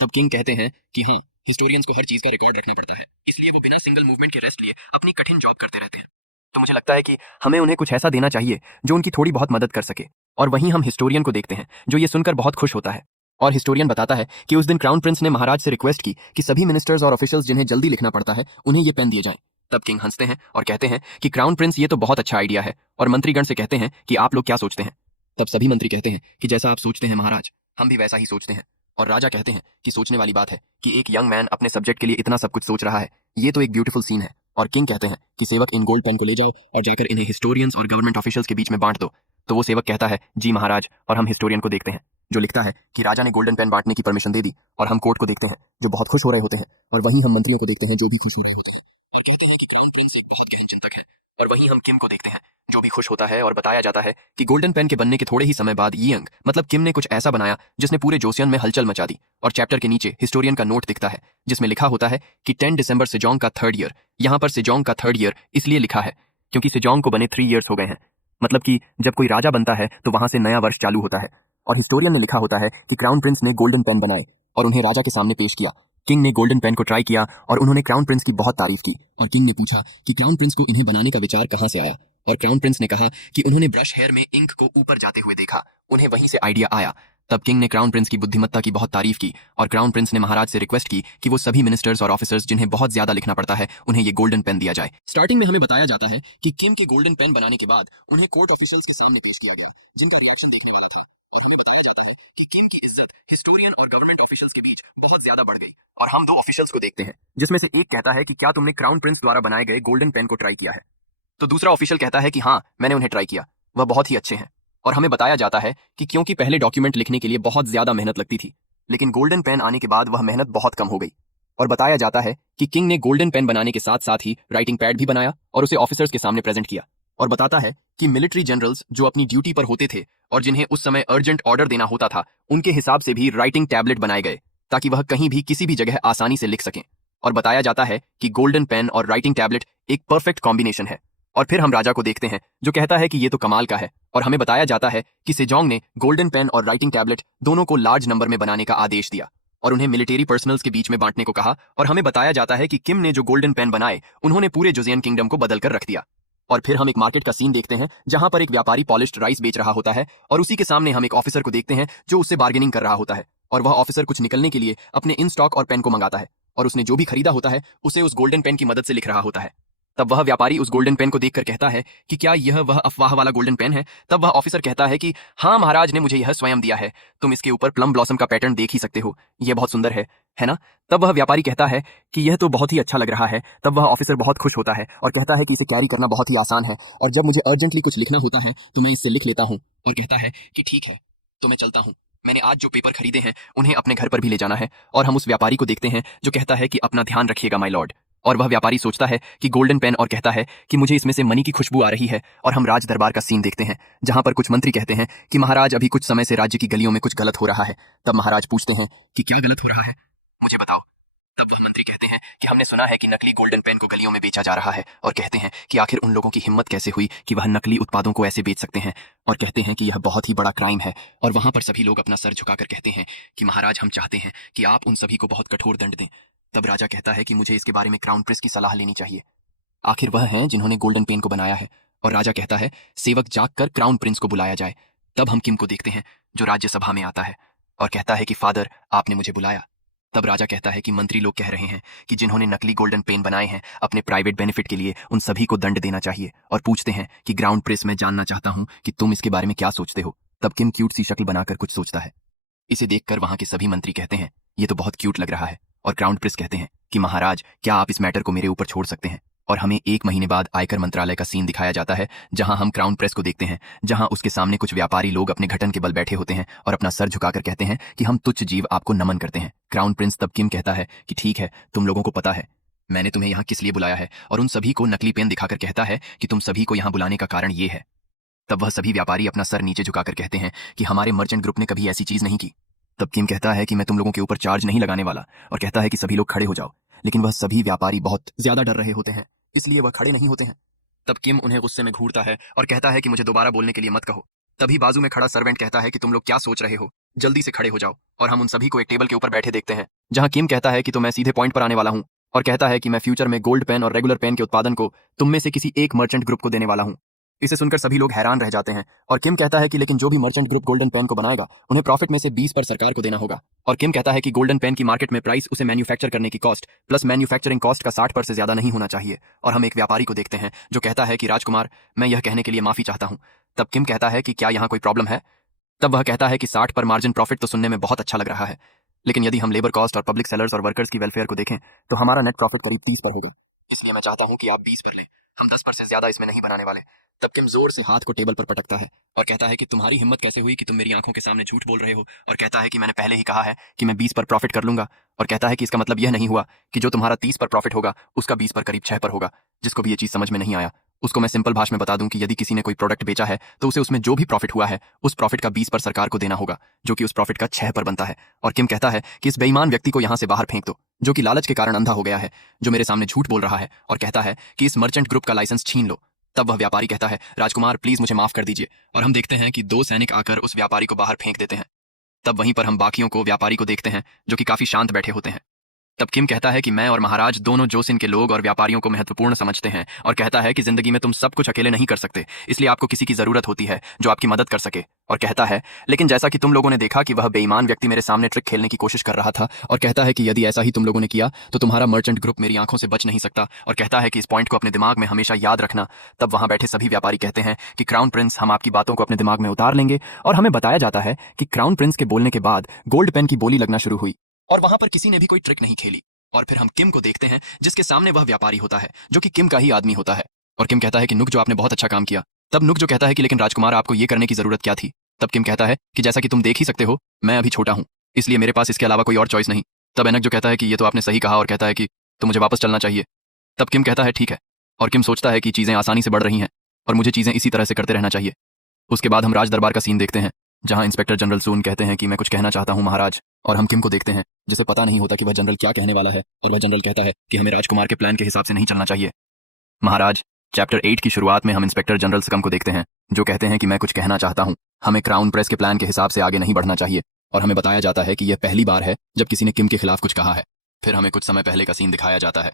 तब किंग कहते हैं कि हाँ, हिस्टोरियंस को हर चीज का रिकॉर्ड रखना पड़ता है, इसलिए वो बिना सिंगल मूवमेंट के रेस्ट लिए अपनी कठिन जॉब करते रहते हैं। तो मुझे लगता है कि हमें उन्हें कुछ ऐसा देना चाहिए जो उनकी थोड़ी बहुत मदद कर सके। और वहीं हम हिस्टोरियन को देखते हैं जो ये सुनकर बहुत खुश होता है। और हिस्टोरियन बताता है कि उस दिन क्राउन प्रिंस ने महाराज से रिक्वेस्ट की कि सभी मिनिस्टर्स और ऑफिशियल्स जिन्हें जल्दी लिखना पड़ता है उन्हें ये पेन दिए जाएं। तब किंग हंसते हैं और कहते हैं कि क्राउन प्रिंस, ये तो बहुत अच्छा आइडिया है। और मंत्रीगण से कहते हैं कि आप लोग क्या सोचते हैं। तब सभी मंत्री कहते हैं कि जैसा आप सोचते हैं महाराज, हम भी वैसा ही सोचते हैं। और राजा कहते हैं कि सोचने वाली बात है कि एक यंग मैन अपने सब्जेक्ट के लिए इतना सब कुछ सोच रहा है, ये तो एक ब्यूटीफुल सीन है। और किंग कहते हैं कि सेवक इन गोल्ड पेन को ले जाओ और जाकर इन्हें हिस्टोरियंस और गवर्नमेंट ऑफिशियल्स के बीच में बांट दो। तो वो सेवक कहता है जी महाराज, और हम हिस्टोरियन को देखते हैं जो लिखता है कि राजा ने गोल्डन पेन बांटने की परमिशन दे दी। और हम कोर्ट को देखते हैं जो बहुत खुश हो रहे होते हैं, और वहीं हम मंत्रियों को देखते हैं जो भी खुश हो रहे होते हैं और कहते हैं कि क्राउन प्रिंस एक बहुत गहन चिंतक है। और वहीं हम किम को देखते हैं जो भी खुश होता है, और बताया जाता है कि गोल्डन पेन के बनने के थोड़े ही समय बाद यंग मतलब किम ने कुछ ऐसा बनाया जिसने पूरे जोसियन में हलचल मचा दी। और चैप्टर के नीचे हिस्टोरियन का नोट दिखता है जिसमें लिखा होता है कि 10 दिसंबर सेजोंग का 3rd ईयर। यहाँ पर सेजोंग का 3rd ईयर इसलिए लिखा है क्योंकि सेजोंग को बने 3 ईयर्स हो गए हैं, मतलब कि जब कोई राजा बनता है तो वहां से नया वर्ष चालू होता है। और हिस्टोरियन ने लिखा होता है कि क्राउन प्रिंस ने गोल्डन पेन बनाए और उन्हें राजा के सामने पेश किया। किंग ने गोल्डन पेन को ट्राई किया और उन्होंने क्राउन प्रिंस की बहुत तारीफ की। और किंग ने पूछा कि क्राउन प्रिंस को इन्हें बनाने का विचार कहां से आया। और क्राउन प्रिंस ने कहा कि उन्होंने ब्रश हेयर में इंक को ऊपर जाते हुए देखा, उन्हें वहीं से आइडिया आया। तब किंग ने क्राउन प्रिंस की बुद्धिमत्ता की बहुत तारीफ की और क्राउन प्रिंस ने महाराज से रिक्वेस्ट की कि वो सभी मिनिस्टर्स और ऑफिसर्स जिन्हें बहुत ज्यादा लिखना पड़ता है उन्हें ये गोल्डन पेन दिया जाए। स्टार्टिंग में हमें बताया जाता है कि किम के गोल्डन पेन बनाने के बाद उन्हें कोर्ट ऑफिशियल्स के सामने पेश किया गया जिनका रिएक्शन देखने वाला था। और हमें बताया जाता है कि किम की इज्जत हिस्टोरियन और गवर्नमेंट ऑफिशियल्स के बीच बहुत ज्यादा बढ़ गई। और हम दो ऑफिशियल्स को देखते हैं जिसमें से एक कहता है कि क्या तुमने क्राउन प्रिंस द्वारा बनाए गए गोल्डन पेन को ट्राई किया है। तो दूसरा ऑफिशियल कहता है कि हाँ, मैंने उन्हें ट्राई किया, वह बहुत ही अच्छे हैं। और हमें बताया जाता है कि क्योंकि पहले डॉक्यूमेंट लिखने के लिए बहुत ज्यादा मेहनत लगती थी, लेकिन गोल्डन पेन आने के बाद वह मेहनत बहुत कम हो गई। और बताया जाता है कि किंग ने गोल्डन पेन बनाने के साथ साथ ही राइटिंग पैड भी बनाया और उसे ऑफिसर्स के सामने प्रेजेंट किया। और बताता है कि मिलिट्री जनरल्स जो अपनी ड्यूटी पर होते थे और जिन्हें उस समय अर्जेंट ऑर्डर देना होता था, उनके हिसाब से भी राइटिंग टैबलेट बनाए गए ताकि वह कहीं भी किसी भी जगह आसानी से लिख सकें। और बताया जाता है कि गोल्डन पेन और राइटिंग टैबलेट एक परफेक्ट कॉम्बिनेशन है। और फिर हम राजा को देखते हैं जो कहता है कि ये तो कमाल का है, और हमें बताया जाता है कि सेजोंग ने गोल्डन पेन और राइटिंग टैबलेट दोनों को लार्ज नंबर में बनाने का आदेश दिया और उन्हें मिलिट्री पर्सनल्स के बीच में बांटने को कहा। और हमें बताया जाता है कि किम ने जो गोल्डन पेन बनाए उन्होंने पूरे जोजियन किंगडम को बदल कर रख दिया। और फिर हम एक मार्केट का सीन देखते हैं जहां पर एक व्यापारी पॉलिश्ड राइस बेच रहा होता है और उसी के सामने हम एक ऑफिसर को देखते हैं जो उससे बार्गेनिंग कर रहा होता है। और वह ऑफिसर कुछ निकलने के लिए अपने इन स्टॉक और पेन को मंगाता है और उसने जो भी खरीदा होता है उसे उस गोल्डन पेन की मदद से लिख रहा होता है। तब वह व्यापारी उस गोल्डन पेन को देखकर कहता है कि क्या यह वह अफवाह वाला गोल्डन पेन है। तब वह ऑफिसर कहता है कि हाँ, महाराज ने मुझे यह स्वयं दिया है, तुम इसके ऊपर प्लम ब्लॉसम का पैटर्न देख ही सकते हो, यह बहुत सुंदर है ना। तब वह व्यापारी कहता है कि यह तो बहुत ही अच्छा लग रहा है। तब वह ऑफिसर बहुत खुश होता है और कहता है कि इसे कैरी करना बहुत ही आसान है और जब मुझे अर्जेंटली कुछ लिखना होता है तो मैं इससे लिख लेता हूँ। और कहता है कि ठीक है, तो मैं चलता हूँ, मैंने आज जो पेपर खरीदे हैं उन्हें अपने घर पर भी ले जाना है। और हम उस व्यापारी को देखते हैं जो कहता है कि अपना ध्यान रखिएगा माय लॉर्ड। और वह व्यापारी सोचता है कि गोल्डन पेन और कहता है कि मुझे इसमें से मनी की खुशबू आ रही है। और हम राज दरबार का सीन देखते हैं जहां पर कुछ मंत्री कहते हैं कि महाराज अभी कुछ समय से राज्य की गलियों में कुछ गलत हो रहा है। तब महाराज पूछते हैं कि क्या गलत हो रहा है, मुझे बताओ। तब वह मंत्री कहते हैं कि हमने सुना है कि नकली गोल्डन पेन को गलियों में बेचा जा रहा है। और कहते हैं कि आखिर उन लोगों की हिम्मत कैसे हुई कि वह नकली उत्पादों को ऐसे बेच सकते हैं। और कहते हैं कि यह बहुत ही बड़ा क्राइम है। और वहां पर सभी लोग अपना सर झुकाकर कहते हैं कि महाराज हम चाहते हैं कि आप उन सभी को बहुत कठोर दंड दें। तब राजा कहता है कि मुझे इसके बारे में क्राउन प्रिंस की सलाह लेनी चाहिए, आखिर वह हैं जिन्होंने गोल्डन पेन को बनाया है। और राजा कहता है सेवक जागकर क्राउन प्रिंस को बुलाया जाए। तब हम किम को देखते हैं जो राज्यसभा में आता है और कहता है कि फादर आपने मुझे बुलाया। तब राजा कहता है कि मंत्री लोग कह रहे हैं कि जिन्होंने नकली गोल्डन पेन बनाए हैं अपने प्राइवेट बेनिफिट के लिए उन सभी को दंड देना चाहिए। और पूछते हैं कि ग्राउंड प्रेस मैं जानना चाहता हूं कि तुम इसके बारे में क्या सोचते हो। तब किम क्यूट सी शक्ल बनाकर कुछ सोचता है। इसे देखकर वहां के सभी मंत्री कहते हैं ये तो बहुत क्यूट लग रहा है। और क्राउन प्रिंस कहते हैं कि महाराज क्या आप इस मैटर को मेरे ऊपर छोड़ सकते हैं। और हमें 1 महीने बाद आयकर मंत्रालय का सीन दिखाया जाता है जहां हम क्राउन प्रेस को देखते हैं जहां उसके सामने कुछ व्यापारी लोग अपने घटन के बल बैठे होते हैं और अपना सर झुकाकर कहते हैं कि हम तुच्छ जीव आपको नमन करते हैं। क्राउन प्रिंस तब किम कहता है कि ठीक है, तुम लोगों को पता है मैंने तुम्हें यहाँ किस लिए बुलाया है। और उन सभी को नकली पेन दिखाकर कहता है कि तुम सभी को यहाँ बुलाने का कारण ये है। तब वह सभी व्यापारी अपना सर नीचे झुकाकर कहते हैं कि हमारे मर्चेंट ग्रुप ने कभी ऐसी चीज नहीं की। तब किम कहता है कि मैं तुम लोगों के ऊपर चार्ज नहीं लगाने वाला और कहता है कि सभी लोग खड़े हो जाओ। लेकिन वह सभी व्यापारी बहुत ज्यादा डर रहे होते हैं इसलिए वह खड़े नहीं होते हैं। तब किम उन्हें गुस्से में घूरता है और कहता है कि मुझे दोबारा बोलने के लिए मत कहो। तभी बाजू में खड़ा सर्वेंट कहता है कि तुम लोग क्या सोच रहे हो, जल्दी से खड़े हो जाओ। और हम उन सभी को एक टेबल के ऊपर बैठे देखते हैं जहां किम कहता है कि तो मैं सीधे पॉइंट पर आने वाला हूं और कहता है कि मैं फ्यूचर में गोल्ड पेन और रेगुलर पेन के उत्पादन को तुम में से किसी एक मर्चेंट ग्रुप को देने वाला हूं। इसे सुनकर सभी लोग हैरान रह जाते हैं और किम कहता है कि लेकिन जो भी मर्चेंट ग्रुप गोल्डन पेन को बनाएगा उन्हें प्रॉफिट में से 20 पर सरकार को देना होगा। और किम कहता है कि गोल्डन पेन की मार्केट में प्राइस उसे मैन्युफैक्चर करने की कॉस्ट प्लस मैन्युफैक्चरिंग कॉस्ट का 60% से ज्यादा नहीं होना चाहिए। और हम एक व्यापारी को देखते हैं जो कहता है कि राजकुमार मैं यह कहने के लिए माफी चाहता हूं। तब किम कहता है कि क्या यहाँ कोई प्रॉब्लम है। तब वह कहता है कि 60 पर मार्जिन प्रॉफिट तो सुनने में बहुत अच्छा लग रहा है, लेकिन यदि हम लेबर कॉस्ट और पब्लिक सेलर्स और वर्कर्स की वेलफेयर को देखें तो हमारा नेट प्रॉफिट करीब 30 पर होगा। इसलिए मैं चाहता हूं कि आप 20 पर लें, हम 10 पर से ज्यादा इसमें नहीं बनाने वाले। तब किम जोर से हाथ को टेबल पर पटकता है और कहता है कि तुम्हारी हिम्मत कैसे हुई कि तुम मेरी आंखों के सामने झूठ बोल रहे हो। और कहता है कि मैंने पहले ही कहा है कि मैं 20 पर प्रॉफिट कर लूंगा। और कहता है कि इसका मतलब यह नहीं हुआ कि जो तुम्हारा 30 पर प्रॉफिट होगा उसका 20 पर करीब 6 पर होगा। जिसको भी ये चीज समझ में नहीं आया उसको मैं सिंपल भाषा में बता दूं कि यदि किसी ने कोई प्रोडक्ट बेचा है तो उसे उसमें जो भी प्रॉफिट हुआ है उस प्रॉफिट का 20 पर सरकार को देना होगा जो कि उस प्रॉफिट का 6 पर बनता है। और किम कहता है कि इस बेईमान व्यक्ति को यहां से बाहर फेंक दो जो कि लालच के कारण अंधा हो गया है, जो मेरे सामने झूठ बोल रहा है। और कहता है कि इस मर्चेंट ग्रुप का लाइसेंस छीन लो। तब वह व्यापारी कहता है राजकुमार प्लीज मुझे माफ कर दीजिए। और हम देखते हैं कि 2 सैनिक आकर उस व्यापारी को बाहर फेंक देते हैं। तब वहीं पर हम बाकियों को व्यापारी को देखते हैं जो कि काफी शांत बैठे होते हैं। तब किम कहता है कि मैं और महाराज दोनों जोसिन के लोग और व्यापारियों को महत्वपूर्ण समझते हैं और कहता है कि जिंदगी में तुम सब कुछ अकेले नहीं कर सकते, इसलिए आपको किसी की जरूरत होती है जो आपकी मदद कर सके। और कहता है लेकिन जैसा कि तुम लोगों ने देखा कि वह बेईमान व्यक्ति मेरे सामने ट्रिक खेलने की कोशिश कर रहा था। और कहता है कि यदि ऐसा ही तुम लोगों ने किया तो तुम्हारा मर्चेंट ग्रुप मेरी आंखों से बच नहीं सकता। और कहता है कि इस पॉइंट को अपने दिमाग में हमेशा याद रखना। तब वहां बैठे सभी व्यापारी कहते हैं कि क्राउन प्रिंस हम आपकी बातों को अपने दिमाग में उतार लेंगे। और हमें बताया जाता है कि क्राउन प्रिंस के बोलने के बाद गोल्ड पेन की बोली लगना शुरू हुई और वहां पर किसी ने भी कोई ट्रिक नहीं खेली। और फिर हम किम को देखते हैं जिसके सामने वह व्यापारी होता है जो कि किम का ही आदमी होता है। और किम कहता है कि नुक जो आपने बहुत अच्छा काम किया। तब नुक जो कहता है कि लेकिन राजकुमार आपको ये करने की जरूरत क्या थी। तब किम कहता है कि जैसा कि तुम देख ही सकते हो मैं अभी छोटा हूं, इसलिए मेरे पास इसके अलावा कोई और चॉइस नहीं। तब एनक जो कहता है कि ये तो आपने सही कहा और कहता है कि तो मुझे वापस चलना चाहिए। तब किम कहता है ठीक है। और किम सोचता है कि चीजें आसानी से बढ़ रही हैं और मुझे चीजें इसी तरह से करते रहना चाहिए। उसके बाद हम राज दरबार का सीन देखते हैं, जहां इंस्पेक्टर जनरल सून कहते हैं कि मैं कुछ कहना चाहता हूं महाराज, और हम किम को देखते हैं जिसे पता नहीं होता कि वह जनरल क्या कहने वाला है, और वह जनरल कहता है कि हमें राजकुमार के प्लान के हिसाब से नहीं चलना चाहिए। महाराज, चैप्टर 8 की शुरुआत में हम इंस्पेक्टर जनरल सकम को देखते हैं, जो कहते हैं कि मैं कुछ कहना चाहता हूं, हमें क्राउन प्रेस के प्लान के हिसाब से आगे नहीं बढ़ना चाहिए, और हमें बताया जाता है कि यह पहली बार है जब किसी ने किम के खिलाफ कुछ कहा है। फिर हमें कुछ समय पहले का सीन दिखाया जाता है,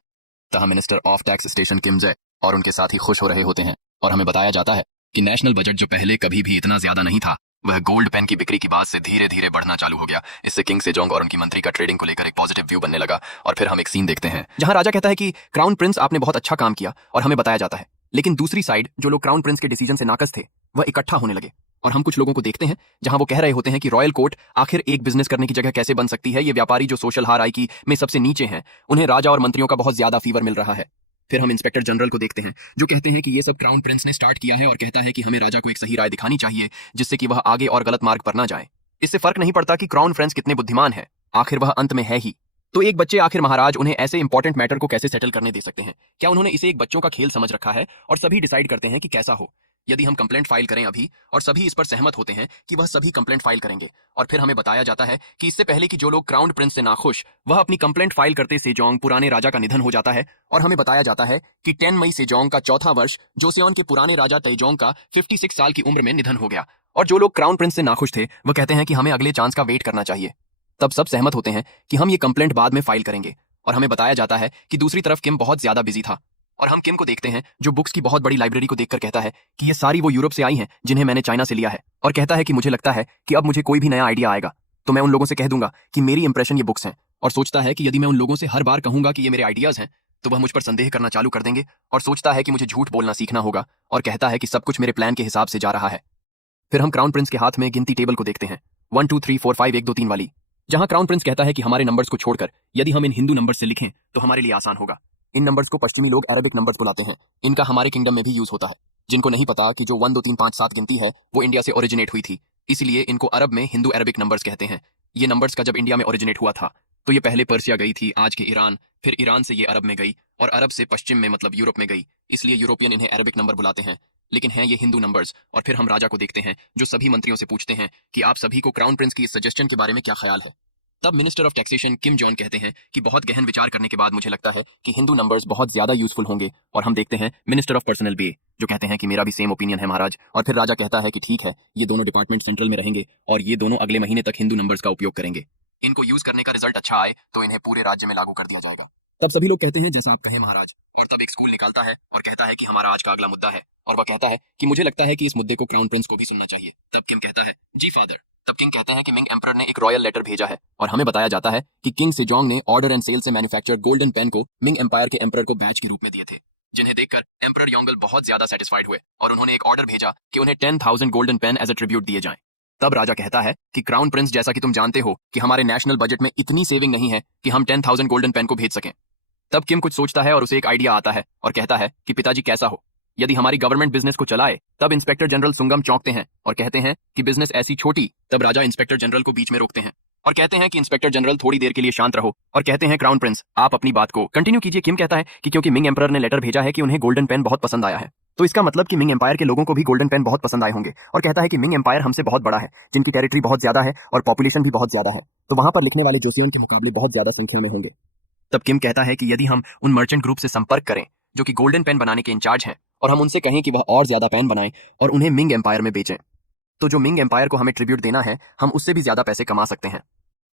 तहाँ मिनिस्टर ऑफ टैक्स स्टेशन किम जे और उनके साथ ही खुश हो रहे होते हैं, और हमें बताया जाता है कि नेशनल बजट जो पहले कभी भी इतना ज्यादा नहीं था, वह गोल्ड पेन की बिक्री की बात से धीरे धीरे बढ़ना चालू हो गया। इससे किंग सेजोंग और उनकी मंत्री का ट्रेडिंग को लेकर एक पॉजिटिव व्यू बनने लगा। और फिर हम एक सीन देखते हैं जहां राजा कहता है कि क्राउन प्रिंस आपने बहुत अच्छा काम किया, और हमें बताया जाता है लेकिन दूसरी साइड जो लोग क्राउन प्रिंस के डिसीजन से नाकस थे वह इकट्ठा होने लगे, और हम कुछ लोगों को देखते हैं जहां वो कह रहे होते हैं कि रॉयल कोर्ट आखिर एक बिजनेस करने की जगह कैसे बन सकती है। ये व्यापारी जो सोशल हायरार्की में सबसे नीचे हैं, उन्हें राजा और मंत्रियों का बहुत ज्यादा फीवर मिल रहा है। फिर हम इंस्पेक्टर जनरल को देखते हैं जो कहते हैं कि ये सब क्राउन प्रिंस ने स्टार्ट किया है, और कहता है कि हमें राजा को एक सही राय दिखानी चाहिए जिससे कि वह आगे और गलत मार्ग पर ना जाए। इससे फर्क नहीं पड़ता कि क्राउन प्रिंस कितने बुद्धिमान है, आखिर वह अंत में है ही। तो एक बच्चे आखिर महाराज उन्हें ऐसे इंपॉर्टेंट मैटर को कैसे सेटल करने दे सकते हैं? क्या उन्होंने इसे एक बच्चों का खेल समझ रखा है और सभी डिसाइड करते हैं कि कैसा हो? यदि हम कंप्लेंट फाइल करें अभी और सभी इस पर सहमत होते हैं कि वह सभी कंप्लेंट फाइल करेंगे, और फिर हमें बताया जाता है कि इससे पहले कि जो लोग क्राउन प्रिंस से नाखुश वह अपनी कंप्लेंट फाइल करते सेजोंग पुराने राजा का निधन हो जाता है, और हमें बताया जाता है कि 10 मई सेजोंग का चौथा वर्ष जोसेओन के पुराने राजा तैजोंग का 56 साल की उम्र में निधन हो गया। और जो लोग क्राउन प्रिंस से नाखुश थे वह कहते हैं कि हमें अगले चांस का वेट करना चाहिए। तब सब सहमत होते हैं कि हम ये कंप्लेंट बाद में फाइल करेंगे, और हमें बताया जाता है कि दूसरी तरफ किम बहुत ज्यादा बिजी था, और हम किम को देखते हैं जो बुक्स की बहुत बड़ी लाइब्रेरी को देखकर कहता है कि ये सारी वो यूरोप से आई हैं जिन्हें मैंने चाइना से लिया है, और कहता है कि मुझे लगता है कि अब मुझे कोई भी नया आइडिया आएगा तो मैं उन लोगों से कह दूंगा कि मेरी इंप्रेशन ये बुक्स हैं, और सोचता है कि यदि मैं उन लोगों से हर बार कहूंगा कि ये मेरे आइडियाज हैं तो वह मुझ पर संदेह करना चालू कर देंगे, और सोचता है कि मुझे झूठ बोलना सीखना होगा, और कहता है कि सब कुछ मेरे प्लान के हिसाब से जा रहा है। फिर हम क्राउन प्रिंस के हाथ में गिनती टेबल को देखते हैं 1 2 3 4 5 1 2 3 वाली, जहां क्राउन प्रिंस कहता है कि हमारे नंबर्स को छोड़कर यदि हम इन हिंदू नंबर्स से लिखें तो हमारे लिए आसान होगा। इन नंबर्स को पश्चिमी लोग अरबिक नंबर्स बुलाते हैं, इनका हमारे किंगडम में भी यूज होता है। जिनको नहीं पता कि जो 1 2 3 5 7 गिनती है वो इंडिया से ओरिजिनेट हुई थी, इसलिए इनको अरब में हिंदू अरबिक नंबर्स कहते हैं। ये नंबर्स का जब इंडिया में ओरिजिनेट हुआ था तो ये पहले पर्सिया गई थी, आज के ईरान, फिर ईरान से ये अरब में गई, और अरब से पश्चिम में मतलब यूरोप में गई, इसलिए यूरोपियन इन्हें अरबिक नंबर बुलाते हैं, लेकिन हैं ये हिंदू नंबर्स। और फिर हम राजा को देखते हैं जो सभी मंत्रियों से पूछते हैं कि आप सभी को क्राउन प्रिंस की इस सजेशन के बारे में क्या ख्याल है। तब minister of taxation Kim John कहते हैं कि बहुत गहन विचार करने के बाद मुझे लगता है कि हिंदू नंबर्स बहुत ज्यादा यूजफुल होंगे, और हम देखते हैं मिनिस्टर ऑफ पर्सनल बे जो कहते हैं कि मेरा भी सेम ओपिनियन है महाराज। और फिर राजा कहता है कि ठीक है, ये दोनों डिपार्टमेंट सेंट्रल में रहेंगे और ये दोनों अगले महीने तक हिंदू नंबर्स का उपयोग करेंगे। इनको यूज करने का रिजल्ट अच्छा आए तो इन्हें पूरे राज्य में लागू कर दिया जाएगा। तब सभी लोग कहते हैं जैसा आप कहें महाराज, और तब एक स्कूल निकालता है और कहता है कि हमारा आज का अगला मुद्दा है, और वह कहता है कि मुझे लगता है कि इस मुद्दे को क्राउन प्रिंस को भी सुनना चाहिए। तब किम कहता है जी फादर। तब किंग कहते हैं कि मिंग एम्परर ने एक रॉयल लेटर भेजा है, और हमें बताया जाता है कि किंग सेजोंग ने ऑर्डर एंड सेल से मैन्युफैक्चर्ड गोल्डन पेन को मिंग एम्पायर के एम्परर को बैच के रूप में दिए थे, जिन्हें देखकर एम्परर योंगल बहुत ज्यादा सेटिस्फाइड हुए, और उन्होंने एक ऑर्डर भेजा कि उन्हें 10,000 golden pen as a tribute दिए जाएं। तब राजा कहता है कि क्राउन प्रिंस, जैसा कि तुम जानते हो कि हमारे नेशनल बजट में इतनी सेविंग नहीं है कि हम 10,000 गोल्डन पेन को भेज सकें। तब किम कुछ सोचता है और उसे एक आइडिया आता है और कहता है कि पिताजी कैसा हो यदि हमारी गवर्नमेंट बिजनेस को चलाए। तब इंस्पेक्टर जनरल सुंगम चौंकते हैं और कहते हैं कि बिजनेस ऐसी छोटी। तब राजा इंस्पेक्टर जनरल को बीच में रोकते हैं और कहते हैं कि इंस्पेक्टर जनरल थोड़ी देर के लिए शांत रहो, और कहते हैं क्राउन प्रिंस आप अपनी बात को कंटिन्यू कीजिए। किम कहता है कि क्योंकि मिंग एम्परर ने लेटर भेजा है कि उन्हें गोल्डन पेन बहुत पसंद आया है, तो इसका मतलब कि मिंग एम्पायर के लोगों को भी गोल्डन पेन बहुत पसंद आए होंगे, और कहता है कि मिंग एम्पायर हमसे बहुत बड़ा है, जिनकी टेरिटरी बहुत ज्यादा है और पॉपुलेशन भी बहुत ज्यादा है, तो वहां पर लिखने वाले जोसियन के मुकाबले बहुत ज्यादा संख्या में होंगे। तब किम कहता है कि यदि हम उन मर्चेंट ग्रुप से संपर्क करें जो कि गोल्डन पेन बनाने के इंचार्ज हैं, और हम उनसे कहें कि वह और ज्यादा पेन बनाएं और उन्हें मिंग एम्पायर में बेचें, तो जो मिंग एम्पायर को हमें ट्रिब्यूट देना है हम उससे भी ज्यादा पैसे कमा सकते हैं।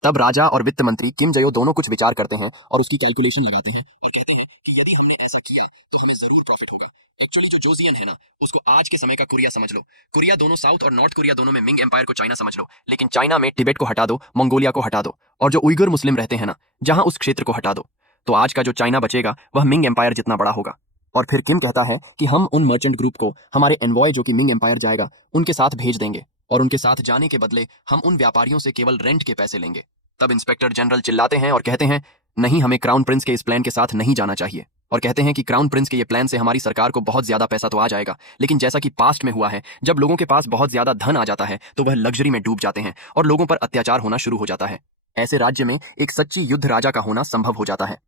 तब राजा और वित्त मंत्री किम जयो दोनों कुछ विचार करते हैं और उसकी कैलकुलेशन लगाते हैं और कहते हैं कि यदि हमने ऐसा किया तो हमें जरूर प्रॉफिट होगा। एक्चुअली जो जोजियन है ना, उसको आज के समय का कोरिया समझ लो। कोरिया दोनों साउथ और नॉर्थ कोरिया दोनों में मिंग एम्पायर को चाइना समझ लो, लेकिन चाइना में तिब्बत को हटा दो, मंगोलिया को हटा दो, और जो उइगर मुस्लिम रहते हैं ना जहां, उस क्षेत्र को हटा दो, तो आज का जो चाइना बचेगा वह मिंग एम्पायर जितना बड़ा होगा। और फिर किम कहता है कि हम उन मर्चेंट ग्रुप को हमारे एनवॉय जो कि मिंग एम्पायर जाएगा उनके साथ भेज देंगे, और उनके साथ जाने के बदले हम उन व्यापारियों से केवल रेंट के पैसे लेंगे। तब इंस्पेक्टर जनरल चिल्लाते हैं और कहते हैं नहीं, हमें क्राउन प्रिंस के इस प्लान के साथ नहीं जाना चाहिए, और कहते हैं कि क्राउन प्रिंस के ये प्लान से हमारी सरकार को बहुत ज्यादा पैसा तो आ जाएगा, लेकिन जैसा कि पास्ट में हुआ है जब लोगों के पास बहुत ज्यादा धन आ जाता है तो वह लग्जरी में डूब जाते हैं और लोगों पर अत्याचार होना शुरू हो जाता है। ऐसे राज्य में एक सच्ची युद्ध राजा का होना संभव हो जाता है।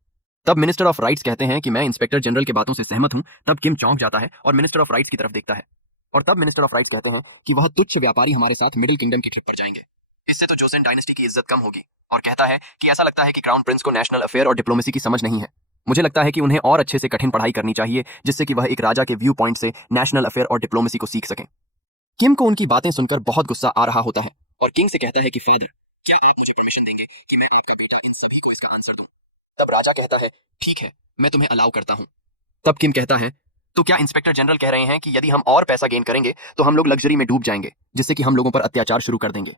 तब मिनिस्टर ऑफ राइट्स कहते हैं कि मैं इंस्पेक्टर जनरल के बातों से सहमत हूं। तब किम चौंक जाता है और मिनिस्टर ऑफ राइट्स की तरफ देखता है। और तब मिनिस्टर ऑफ राइट्स कहते हैं कि वह तुच्छ व्यापारी हमारे साथ मिडिल किंगडम की ट्रिप पर जाएंगे। इससे तो जोसेन डायनेस्टी की इज्जत कम होगी। और कहता है कि ऐसा लगता है कि क्राउन प्रिंस को नेशनल अफेयर और डिप्लोमेसी की समझ नहीं है। मुझे लगता है कि उन्हें और अच्छे से कठिन पढ़ाई करनी चाहिए, जिससे कि वह एक राजा के व्यू पॉइंट से नेशनल अफेयर और डिप्लोमेसी को सीख सकें। किम को उनकी बातें सुनकर बहुत गुस्सा आ रहा होता है और किंग से कहता है कि फादर, क्या आप मुझे परमिशन देंगे कि मैं आपका बेटा इन सभी को इसका आंसर दूं? तब राजा कहता है, ठीक है, मैं तुम्हें अलाउ करता हूं। तब किम कहता है, तो क्या इंस्पेक्टर जनरल कह रहे हैं कि यदि हम और पैसा गेन करेंगे तो हम लोग लग्जरी में डूब जाएंगे, जिससे कि हम लोगों पर अत्याचार शुरू कर देंगे?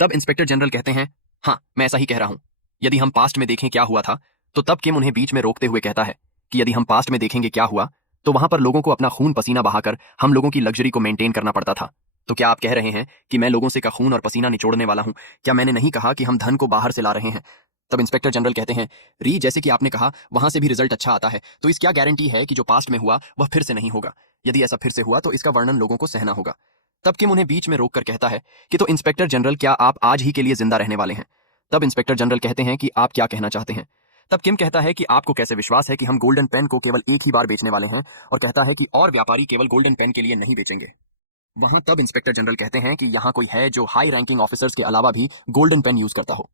तब इंस्पेक्टर जनरल कहते हैं, हाँ, मैं ऐसा ही कह रहा हूं। यदि हम पास्ट में देखें क्या हुआ था, तो तब किम उन्हें बीच में रोकते हुए कहता है कि यदि हम पास्ट में देखेंगे क्या हुआ, तो वहां पर लोगों को अपना खून पसीना बहाकर हम लोगों की लग्जरी को मेंटेन करना पड़ता था। तो क्या आप कह रहे हैं कि मैं लोगों से का खून और पसीना निचोड़ने वाला हूं? क्या मैंने नहीं कहा कि हम धन को बाहर से ला रहे हैं? तब इंस्पेक्टर जनरल कहते हैं, री, जैसे कि आपने कहा वहां से भी रिजल्ट अच्छा आता है, तो इस क्या गारंटी है कि जो पास्ट में हुआ वह फिर से नहीं होगा? यदि ऐसा फिर से हुआ तो इसका वर्णन लोगों को सहना होगा। तब किम उन्हें बीच में रोककर कहता है कि तो इंस्पेक्टर जनरल, क्या आप आज ही के लिए जिंदा रहने वाले हैं? तब इंस्पेक्टर जनरल कहते हैं कि आप क्या कहना चाहते हैं? तब किम कहता है कि आपको कैसे विश्वास है कि हम गोल्डन पेन को केवल एक ही बार बेचने वाले हैं, और कहता है कि और व्यापारी केवल गोल्डन पेन के लिए नहीं बेचेंगे। वहां तब इंस्पेक्टर जनरल कहते हैं कि यहाँ कोई है जो हाई रैंकिंग ऑफिसर्स के अलावा भी गोल्डन पेन यूज करता हो?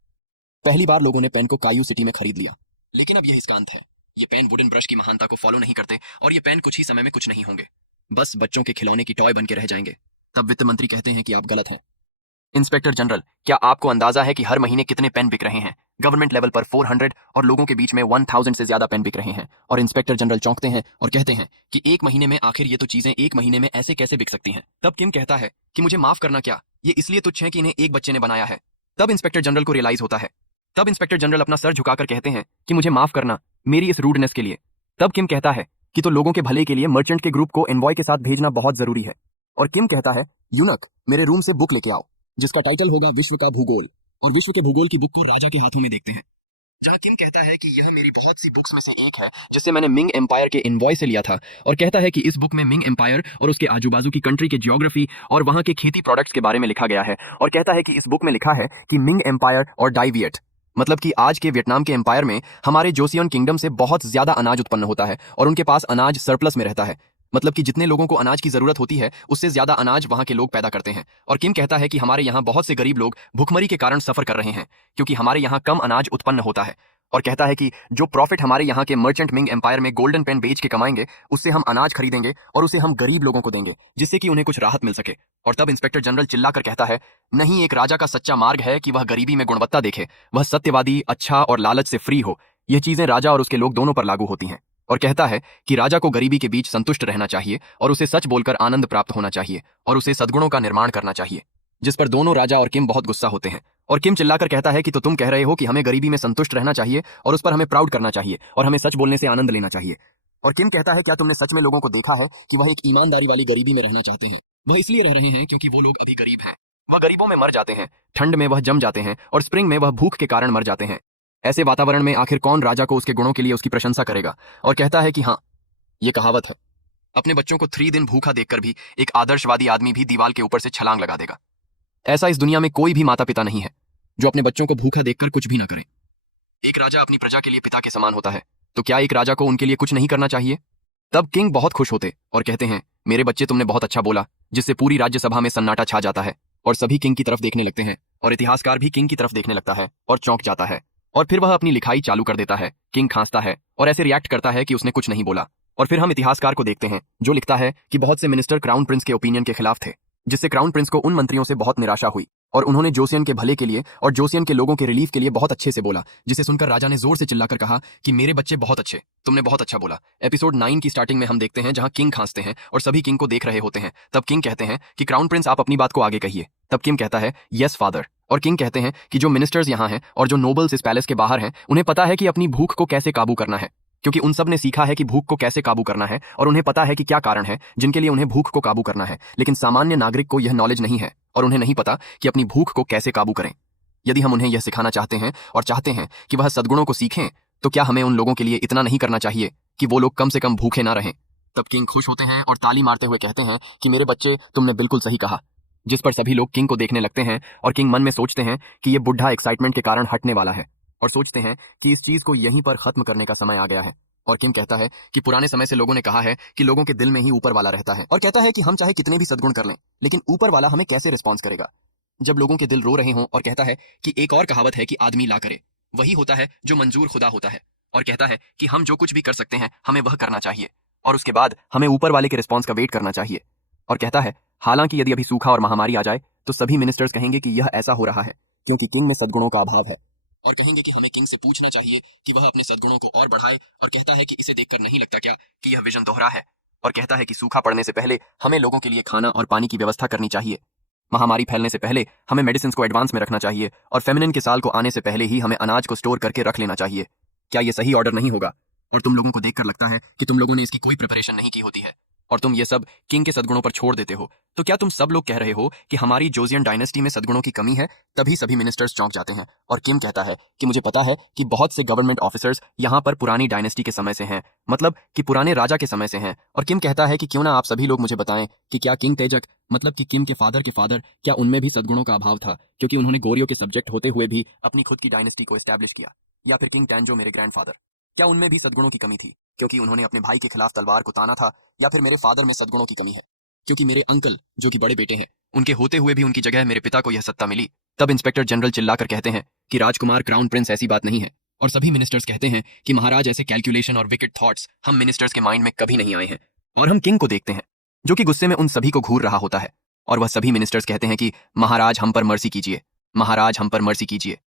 पहली बार लोगों ने पेन को कायू सिटी में खरीद लिया, लेकिन अब यह इसका अंत है। ये पेन वुडन ब्रश की महानता को फॉलो नहीं करते, और ये पेन कुछ ही समय में कुछ नहीं होंगे, बस बच्चों के खिलौने की टॉय बन के रह जाएंगे। तब वित्त मंत्री कहते हैं कि आप गलत हैं। इंस्पेक्टर जनरल, क्या आपको अंदाजा है कि हर महीने कितने पेन बिक रहे हैं? गवर्नमेंट लेवल पर 400 और लोगों के बीच में 1000 से ज्यादा पेन बिक रहे हैं। और इंस्पेक्टर जनरल चौंकते हैं और कहते हैं कि एक महीने में, आखिर ये तो चीजें एक महीने में ऐसे कैसे बिक सकती हैं? तब किम कहता है कि मुझे माफ करना, क्या ये इसलिए तुच्छ है कि इन्हें एक बच्चे ने बनाया है? तब इंस्पेक्टर जनरल को रियलाइज होता है। तब इंस्पेक्टर जनरल अपना सर झुकाकर कहते हैं कि मुझे माफ करना मेरी इस रूडनेस के लिए। तब किम कहता है कि तो लोगों के भले के लिए मर्चेंट के ग्रुप को एनवॉय के साथ भेजना बहुत जरूरी है। और किम कहता है, यूनक, मेरे रूम से बुक लेके आओ जिसका टाइटल होगा विश्व का भूगोल। और विश्व के भूगोल की बुक को राजा के हाथों में देखते हैं, जहां किम कहता है कि यह मेरी बहुत सी बुक्स में से एक है जिससे मैंने मिंग एम्पायर के इन्वॉय से लिया था। और कहता है कि इस बुक में मिंग एम्पायर और उसके आजू बाजू की कंट्री के जियोग्राफी और वहां के खेती प्रोडक्ट्स के बारे में लिखा गया है। और कहता है कि इस बुक में लिखा है कि मिंग एम्पायर और डाइवियट, मतलब कि आज के वियतनाम के एम्पायर में हमारे जोसियन किंगडम से बहुत ज्यादा अनाज उत्पन्न होता है और उनके पास अनाज सरप्लस में रहता है। मतलब कि जितने लोगों को अनाज की जरूरत होती है उससे ज्यादा अनाज वहां के लोग पैदा करते हैं। और किम कहता है कि हमारे यहाँ बहुत से गरीब लोग भुखमरी के कारण सफर कर रहे हैं क्योंकि हमारे यहाँ कम अनाज उत्पन्न होता है। और कहता है कि जो प्रॉफिट हमारे यहाँ के मर्चेंट मिंग एम्पायर में गोल्डन पेन बेच के कमाएंगे, उससे हम अनाज खरीदेंगे और उसे हम गरीब लोगों को देंगे, जिससे कि उन्हें कुछ राहत मिल सके। और तब इंस्पेक्टर जनरल चिल्लाकर कहता है, नहीं, एक राजा का सच्चा मार्ग है कि वह गरीबी में गुणवत्ता देखे, वह सत्यवादी, अच्छा और लालच से फ्री हो। यह चीजें राजा और उसके लोग दोनों पर लागू होती हैं। और कहता है कि राजा को गरीबी के बीच संतुष्ट रहना चाहिए और उसे सच बोलकर आनंद प्राप्त होना चाहिए और उसे सद्गुणों का निर्माण करना चाहिए। जिस पर दोनों राजा और किम बहुत गुस्सा होते हैं। और किम चिल्लाकर कहता है कि तो तुम कह रहे हो कि हमें गरीबी में संतुष्ट रहना चाहिए और उस पर हमें प्राउड करना चाहिए और हमें सच बोलने से आनंद लेना चाहिए। और किम कहता है, क्या तुमने सच में लोगों को देखा है कि वह एक ईमानदारी वाली गरीबी में रहना चाहते हैं? वह इसलिए रह रहे हैं क्योंकि वो लोग अभी गरीब हैं। वह गरीबों में मर जाते हैं, ठंड में वह जम जाते हैं और स्प्रिंग में वह भूख के कारण मर जाते हैं। ऐसे वातावरण में आखिर कौन राजा को उसके गुणों के लिए उसकी प्रशंसा करेगा? और कहता है कि हाँ, ये कहावत है, अपने बच्चों को 3 दिन भूखा देखकर भी एक आदर्शवादी आदमी भी दीवार के ऊपर से छलांग लगा देगा। ऐसा इस दुनिया में कोई भी माता पिता नहीं है जो अपने बच्चों को भूखा देखकर कुछ भी ना करें। एक राजा अपनी प्रजा के लिए पिता के समान होता है, तो क्या एक राजा को उनके लिए कुछ नहीं करना चाहिए? तब किंग बहुत खुश होते और कहते हैं, मेरे बच्चे, तुमने बहुत अच्छा बोला, जिससे पूरी राज्यसभा में सन्नाटा छा जाता है और सभी किंग की तरफ देखने लगते हैं और इतिहासकार भी किंग की तरफ देखने लगता है और चौंक जाता है। और फिर वह अपनी लिखाई चालू कर देता है। किंग खांसता है और ऐसे रिएक्ट करता है कि उसने कुछ नहीं बोला। और फिर हम इतिहासकार को देखते हैं जो लिखता है कि बहुत से मिनिस्टर क्राउन प्रिंस के ओपिनियन के खिलाफ थे, जिससे क्राउन प्रिंस को उन मंत्रियों से बहुत निराशा हुई और उन्होंने जोसियन के भले के लिए और जोसियन के लोगों के रिलीफ के लिए बहुत अच्छे से बोला, जिसे सुनकर राजा ने जोर से चिल्लाकर कहा कि मेरे बच्चे बहुत अच्छे, तुमने बहुत अच्छा बोला। एपिसोड 9 की स्टार्टिंग में हम देखते हैं जहां किंग खांसते हैं और सभी किंग को देख रहे होते हैं। तब किंग कहते हैं कि क्राउन प्रिंस, आप अपनी बात को आगे कहिए। तब किंग कहता है, यस फादर। और किंग कहते हैं कि जो मिनिस्टर्स यहाँ हैं और जो नोबल्स इस पैलेस के बाहर हैं, उन्हें पता है कि अपनी भूख को कैसे काबू करना है, क्योंकि उन सब ने सीखा है कि भूख को कैसे काबू करना है और उन्हें पता है कि क्या कारण है जिनके लिए उन्हें भूख को काबू करना है। लेकिन सामान्य नागरिक को यह नॉलेज नहीं है और उन्हें नहीं पता कि अपनी भूख को कैसे काबू करें। यदि हम उन्हें यह सिखाना चाहते हैं और चाहते हैं कि वह सद्गुणों को सीखें, तो क्या हमें उन लोगों के लिए इतना नहीं करना चाहिए कि वो लोग कम से कम भूखे ना रहें? तब किंग खुश होते हैं और ताली मारते हुए कहते हैं कि मेरे बच्चे, तुमने बिल्कुल सही कहा। जिस पर सभी लोग किंग को देखने लगते हैं और किंग मन में सोचते हैं कि ये बुढ़ा एक्साइटमेंट के कारण हटने वाला है। और सोचते हैं कि इस चीज को यहीं पर खत्म करने का समय आ गया है। और किम कहता है कि पुराने समय से लोगों ने कहा है कि लोगों के दिल में ही ऊपर वाला रहता है, और कहता है कि हम चाहे कितने भी सद्गुण कर लें, लेकिन ऊपर वाला हमें कैसे रिस्पॉन्स करेगा जब लोगों के दिल रो रहे हों। और कहता है कि एक और कहावत है कि आदमी ला करे वही होता है जो मंजूर खुदा होता है। और कहता है कि हम जो कुछ भी कर सकते हैं हमें वह करना चाहिए, और उसके बाद हमें ऊपर वाले के रिस्पॉन्स का वेट करना चाहिए। और कहता है हालांकि यदि अभी सूखा और महामारी आ जाए तो सभी मिनिस्टर्स कहेंगे कि यह ऐसा हो रहा है क्योंकि किंग में सद्गुणों का अभाव है, और कहेंगे कि हमें किंग से पूछना चाहिए कि वह अपने सद्गुणों को और बढ़ाए। और कहता है कि इसे देखकर नहीं लगता क्या कि यह विजन दोहरा है। और कहता है कि सूखा पड़ने से पहले हमें लोगों के लिए खाना और पानी की व्यवस्था करनी चाहिए, महामारी फैलने से पहले हमें मेडिसिन को एडवांस में रखना चाहिए, और फेमिनिन के साल को आने से पहले ही हमें अनाज को स्टोर करके रख लेना चाहिए। क्या यह सही ऑर्डर नहीं होगा? और तुम लोगों को देखकर लगता है कि तुम लोगों ने इसकी कोई प्रिपरेशन नहीं की होती है, और तुम ये सब किंग के सद्गुणों पर छोड़ देते हो। तो क्या तुम सब लोग कह रहे हो कि हमारी जोजियन डायनेस्टी में सद्गुणों की कमी है? तभी सभी मिनिस्टर्स चौंक जाते हैं। और किम कहता है कि मुझे पता है कि बहुत से गवर्नमेंट ऑफिसर्स यहाँ पर पुरानी डायनेस्टी के समय से हैं, मतलब कि पुराने राजा के समय से हैं। और किम कहता है कि क्यों ना आप सभी लोग मुझे बताएं कि क्या किंग तेजक, मतलब कि किम के फादर, क्या उनमें भी सद्गुणों का अभाव था, क्योंकि उन्होंने गोरियों के सब्जेक्ट होते हुए भी अपनी खुद की डायनेस्टी को एस्टैब्लिश किया? या फिर किंग टैंजो मेरे ग्रैंडफादर, क्या उनमें भी सद्गुणों की कमी थी क्योंकि उन्होंने अपने भाई के खिलाफ तलवार को ताना था? या फिर मेरे फादर में सद्गुणों की कमी है क्योंकि मेरे अंकल जो कि बड़े बेटे हैं उनके होते हुए भी उनकी जगह मेरे पिता को यह सत्ता मिली? तब इंस्पेक्टर जनरल चिल्लाकर कहते हैं कि राजकुमार क्राउन प्रिंस ऐसी बात नहीं है। और सभी मिनिस्टर्स कहते हैं कि महाराज ऐसे कैलकुलेशन और विकेट थॉट्स हम मिनिस्टर्स के माइंड में कभी नहीं आए हैं। और हम किंग को देखते हैं जो कि गुस्से में उन सभी को घूर रहा होता है, और वह सभी मिनिस्टर्स कहते हैं कि महाराज हम पर मर्सी कीजिए, महाराज हम पर मर्सी कीजिए।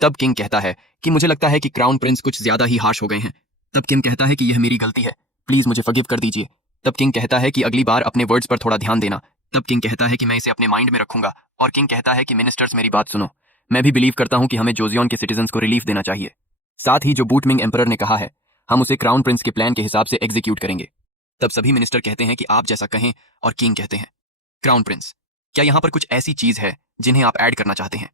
तब किंग कहता है कि मुझे लगता है कि क्राउन प्रिंस कुछ ज्यादा ही हार्श हो गए हैं। तब किम कहता है कि यह मेरी गलती है, प्लीज मुझे फॉरगिव कर दीजिए। तब किंग कहता है कि अगली बार अपने वर्ड्स पर थोड़ा ध्यान देना। तब किंग कहता है कि मैं इसे अपने माइंड में रखूंगा। और किंग कहता है कि मिनिस्टर्स मेरी बात सुनो, मैं भी बिलीव करता हूं कि हमें जोजियन के सिटीजन्स को रिलीफ देना चाहिए। साथ ही जो बूटमिंग एम्परर ने कहा है हम उसे क्राउन प्रिंस के प्लान के हिसाब से एग्जीक्यूट करेंगे। तब सभी मिनिस्टर कहते हैं कि आप जैसा कहें, और किंग कहते हैं क्राउन प्रिंस क्या यहाँ पर कुछ ऐसी चीज है जिन्हें आप ऐड करना चाहते हैं?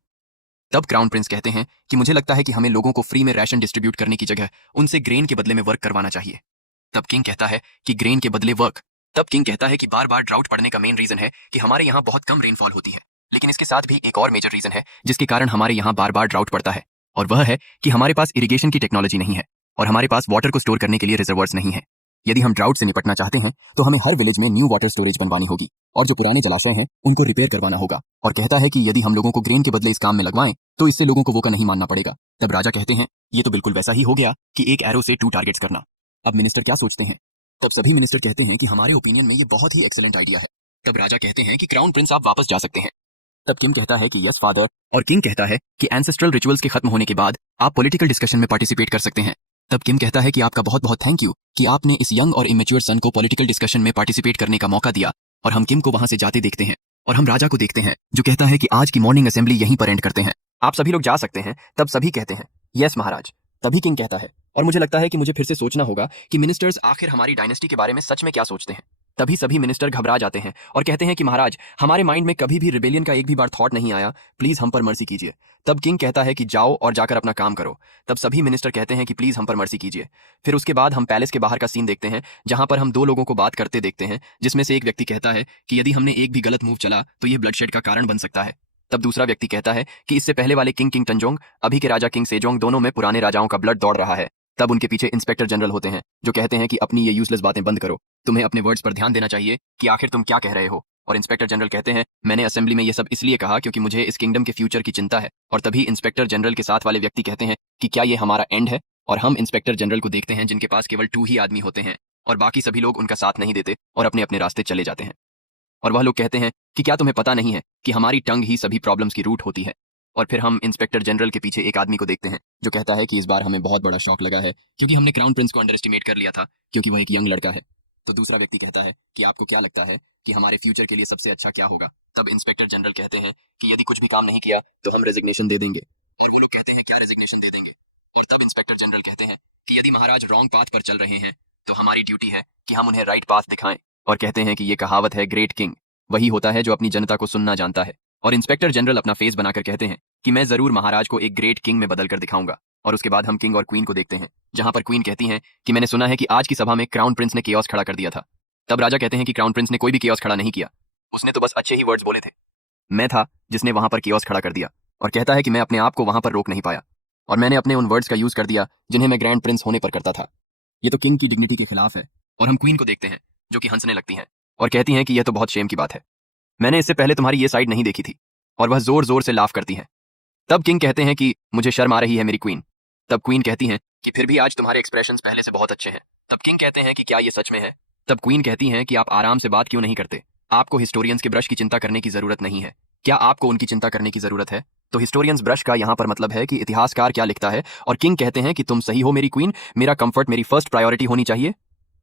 तब क्राउन प्रिंस कहते हैं कि मुझे लगता है कि हमें लोगों को फ्री में राशन डिस्ट्रीब्यूट करने की जगह उनसे ग्रेन के बदले में वर्क करवाना चाहिए। तब किंग कहता है कि ग्रेन के बदले वर्क। तब किंग कहता है कि बार बार ड्राउट पड़ने का मेन रीजन है कि हमारे यहाँ बहुत कम रेनफॉल होती है, लेकिन इसके साथ भी एक और मेजर रीजन है जिसके कारण हमारे यहाँ बार बार ड्राउट पड़ता है, और वह है कि हमारे पास इरिगेशन की टेक्नोलॉजी नहीं है, और हमारे पास वाटर को स्टोर करने के लिए रिजर्वर्स नहीं है। यदि हम ड्राउट से निपटना चाहते हैं तो हमें हर विलेज में न्यू वाटर स्टोरेज बनवानी होगी, और जो पुराने जलाशय हैं उनको रिपेयर करवाना होगा। और कहता है कि यदि हम लोगों को ग्रेन के बदले इस काम में लगवाएं तो इससे लोगों को वो का नहीं मानना पड़ेगा। तब राजा कहते हैं ये तो बिल्कुल वैसा ही हो गया कि एक एरो से 2 टारगेट्स करना। अब मिनिस्टर क्या सोचते हैं? तब सभी मिनिस्टर कहते हैं कि हमारे ओपिनियन में ये बहुत ही एक्सीलेंट आइडिया है। तब राजा कहते हैं कि क्राउन प्रिंस आप वापस जा सकते हैं। तब किम कहता है कि यस फादर, और किंग कहता है कि एंसेस्ट्रल रिचुअल्स के खत्म होने के बाद आप पॉलिटिकल डिस्कशन में पार्टिसिपेट कर सकते हैं। तब किम कहता है कि आपका बहुत बहुत थैंक यू कि आपने इस यंग और इमेच्योर सन को पॉलिटिकल डिस्कशन में पार्टिसिपेट करने का मौका दिया। और हम किम को वहां से जाते देखते हैं, और हम राजा को देखते हैं जो कहता है कि आज की मॉर्निंग असेंबली यहीं पर एंड करते हैं, आप सभी लोग जा सकते हैं। तब सभी कहते हैं यस महाराज। तभी किंग कहता है और मुझे लगता है कि मुझे फिर से सोचना होगा कि मिनिस्टर्स आखिर हमारी डायनेस्टी के बारे में सच में क्या सोचते हैं। तभी सभी मिनिस्टर घबरा जाते हैं और कहते हैं कि महाराज हमारे माइंड में कभी भी रिबेलियन का एक भी बार थॉट नहीं आया, प्लीज हम पर मर्सी कीजिए। तब किंग कहता है कि जाओ और जाकर अपना काम करो। तब सभी मिनिस्टर कहते हैं कि प्लीज हम पर मर्सी कीजिए। फिर उसके बाद हम पैलेस के बाहर का सीन देखते हैं जहां पर हम 2 लोगों को बात करते देखते हैं, जिसमें से एक व्यक्ति कहता है कि यदि हमने एक भी गलत मूव चला तो ये ब्लडशेड का कारण बन सकता है। तब दूसरा व्यक्ति कहता है कि इससे पहले वाले किंग तंजोंग, अभी के राजा किंग सेजोंग, दोनों में पुराने राजाओं का ब्लड दौड़ रहा है। तब उनके पीछे इंस्पेक्टर जनरल होते हैं जो कहते हैं कि अपनी ये यूजलेस बातें बंद करो, तुम्हें अपने वर्ड्स पर ध्यान देना चाहिए कि आखिर तुम क्या कह रहे हो। और इंस्पेक्टर जनरल कहते हैं मैंने असेंबली में ये सब इसलिए कहा क्योंकि मुझे इस किंगडम के फ्यूचर की चिंता है। और तभी इंस्पेक्टर जनरल के साथ वाले व्यक्ति कहते हैं कि क्या ये हमारा एंड है। और हम इंस्पेक्टर जनरल को देखते हैं जिनके पास केवल 2 ही आदमी होते हैं और बाकी सभी लोग उनका साथ नहीं देते और अपने अपने रास्ते चले जाते हैं। और वह लोग कहते हैं कि क्या तुम्हें पता नहीं है कि हमारी टंग ही सभी प्रॉब्लम्स की रूट होती है। और फिर हम इंस्पेक्टर जनरल के पीछे एक आदमी को देखते हैं जो कहता है कि इस बार हमें बहुत बड़ा शॉक लगा है क्योंकि हमने क्राउन प्रिंस को अंडर एस्टिमेट कर लिया था क्योंकि वह एक यंग लड़का है। तो दूसरा व्यक्ति कहता है कि आपको क्या लगता है कि हमारे फ्यूचर के लिए सबसे अच्छा क्या होगा। तब इंस्पेक्टर जनरल कहते हैं कि यदि कुछ भी काम नहीं किया तो हम रेजिग्नेशन दे देंगे। और वो लोग कहते हैं क्या रेजिग्नेशन दे देंगे। और तब इंस्पेक्टर जनरल कहते हैं कि यदि महाराज रॉन्ग पाथ पर चल रहे हैं तो हमारी ड्यूटी है कि हम उन्हें राइट पाथ दिखाएं। और कहते हैं कि ये कहावत है ग्रेट किंग वही होता है जो अपनी जनता को सुनना जानता है। और इंस्पेक्टर जनरल अपना फेस बनाकर कहते हैं कि मैं जरूर महाराज को एक ग्रेट किंग में बदल कर दिखाऊंगा। और उसके बाद हम किंग और क्वीन को देखते हैं जहां पर क्वीन कहती हैं कि मैंने सुना है कि आज की सभा में क्राउन प्रिंस ने केओस खड़ा कर दिया था। तब राजा कहते हैं कि क्राउन प्रिंस ने कोई भी केओस खड़ा नहीं किया, उसने तो बस अच्छे ही वर्ड्स बोले थे। मैं था जिसने वहां पर केओस खड़ा कर दिया। और कहता है कि मैं अपने आप को वहां पर रोक नहीं पाया। और मैंने अपने उन वर्ड्स का यूज कर दिया जिन्हें मैं ग्रैंड प्रिंस होने पर करता था। ये तो किंग की डिग्निटी के खिलाफ है। और हम क्वीन को देखते हैं जो कि हंसने लगती हैं और कहती हैं कि यह तो बहुत शेम की बात है। मैंने इससे पहले तुम्हारी ये साइड नहीं देखी थी। और वह जोर जोर से लाफ करती हैं। तब किंग कहते हैं कि मुझे शर्म आ रही है मेरी क्वीन। तब क्वीन कहती हैं कि फिर भी आज तुम्हारे एक्सप्रेशंस पहले से बहुत अच्छे हैं। तब किंग कहते हैं कि क्या ये सच में है। तब क्वीन कहती हैं कि आप आराम से बात क्यों नहीं करते। आपको हिस्टोरियंस के ब्रश की चिंता करने की जरूरत नहीं है। क्या आपको उनकी चिंता करने की जरूरत है। तो हिस्टोरियंस ब्रश का यहाँ पर मतलब है कि इतिहासकार क्या लिखता है। और किंग कहते हैं कि तुम सही हो मेरी क्वीन, मेरा कंफर्ट मेरी फर्स्ट प्रायोरिटी होनी चाहिए।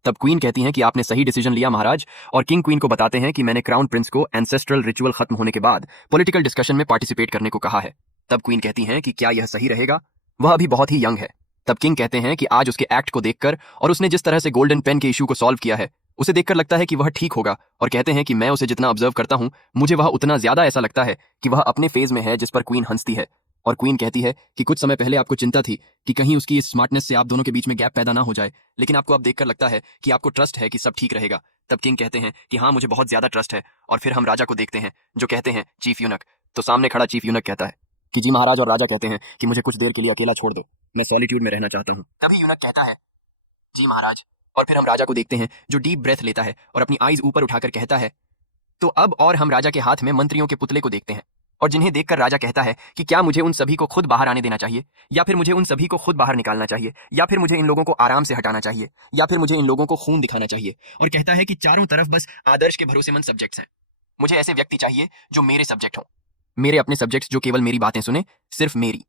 तब क्वीन कहती हैं कि आपने सही डिसीजन लिया महाराज। और किंग क्वीन को बताते हैं कि मैंने क्राउन प्रिंस को एंसेस्ट्रल रिचुअल खत्म होने के बाद पॉलिटिकल डिस्कशन में पार्टिसिपेट करने को कहा है। तब क्वीन कहती हैं कि क्या यह सही रहेगा। वह अभी बहुत ही यंग है। तब किंग कहते हैं कि आज उसके एक्ट को देखकर और उसने जिस तरह से गोल्डन पेन के इशू को सॉल्व किया है उसे देखकर लगता है कि वह ठीक होगा। और कहते हैं कि मैं उसे जितना ऑब्जर्व करता हूं मुझे वह उतना ज्यादा ऐसा लगता है कि वह अपने फेज में है। जिस पर क्वीन हंसती है और क्वीन कहती है कि कुछ समय पहले आपको चिंता थी कि कहीं उसकी इस स्मार्टनेस से आप दोनों के बीच में गैप पैदा ना हो जाए, लेकिन आपको अब देखकर लगता है कि आपको ट्रस्ट है कि सब ठीक रहेगा। तब किंग कहते हैं कि हाँ मुझे बहुत ज्यादा ट्रस्ट है। और फिर हम राजा को देखते हैं जो कहते हैं चीफ यूनक। तो सामने खड़ा चीफ यूनक कहता है कि जी महाराज। और राजा कहते हैं कि मुझे कुछ देर के लिए अकेला छोड़ दो, मैं सॉलिट्यूड में रहना चाहता हूँ। तभी यूनक कहता है जी महाराज। और फिर हम राजा को देखते हैं जो डीप ब्रेथ लेता है और अपनी आईज ऊपर उठाकर कहता है तो अब। और हम राजा के हाथ में मंत्रियों के पुतले को देखते हैं और जिन्हें देखकर राजा कहता है कि क्या मुझे उन सभी को खुद बाहर आने देना चाहिए, या फिर मुझे उन सभी को खुद बाहर निकालना चाहिए, या फिर मुझे इन लोगों को आराम से हटाना चाहिए, या फिर मुझे इन लोगों को खून दिखाना चाहिए। और कहता है कि चारों तरफ बस आदर्श के भरोसेमंद सब्जेक्ट्स हैं। मुझे ऐसे व्यक्ति चाहिए जो मेरे सब्जेक्ट हों, मेरे अपने सब्जेक्ट्स जो केवल मेरी बातें सुने, सिर्फ मेरी।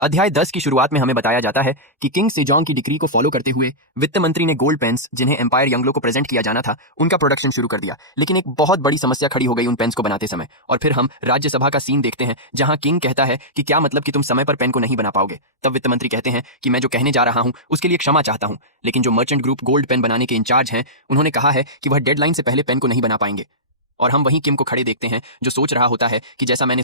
अध्याय 10 की शुरुआत में हमें बताया जाता है कि किंग सेजोंग की डिक्री को फॉलो करते हुए वित्त मंत्री ने गोल्ड पेन्स जिन्हें एम्पायर यंगलो को प्रेजेंट किया जाना था उनका प्रोडक्शन शुरू कर दिया। लेकिन एक बहुत बड़ी समस्या खड़ी हो गई उन पेन्स को बनाते समय। और फिर हम राज्यसभा का सीन देखते हैं जहां किंग कहता है कि क्या मतलब कि तुम समय पर पेन को नहीं बना पाओगे। तब वित्त मंत्री कहते हैं कि मैं जो कहने जा रहा हूं उसके लिए क्षमा चाहता हूं, लेकिन जो मर्चेंट ग्रुप गोल्ड पेन बनाने के इंचार्ज हैं उन्होंने कहा है कि वह डेडलाइन से पहले पेन को नहीं बना पाएंगे। और हम वहीं किम को खड़े देखते हैं जो सोच रहा होता है कि जैसा मैंने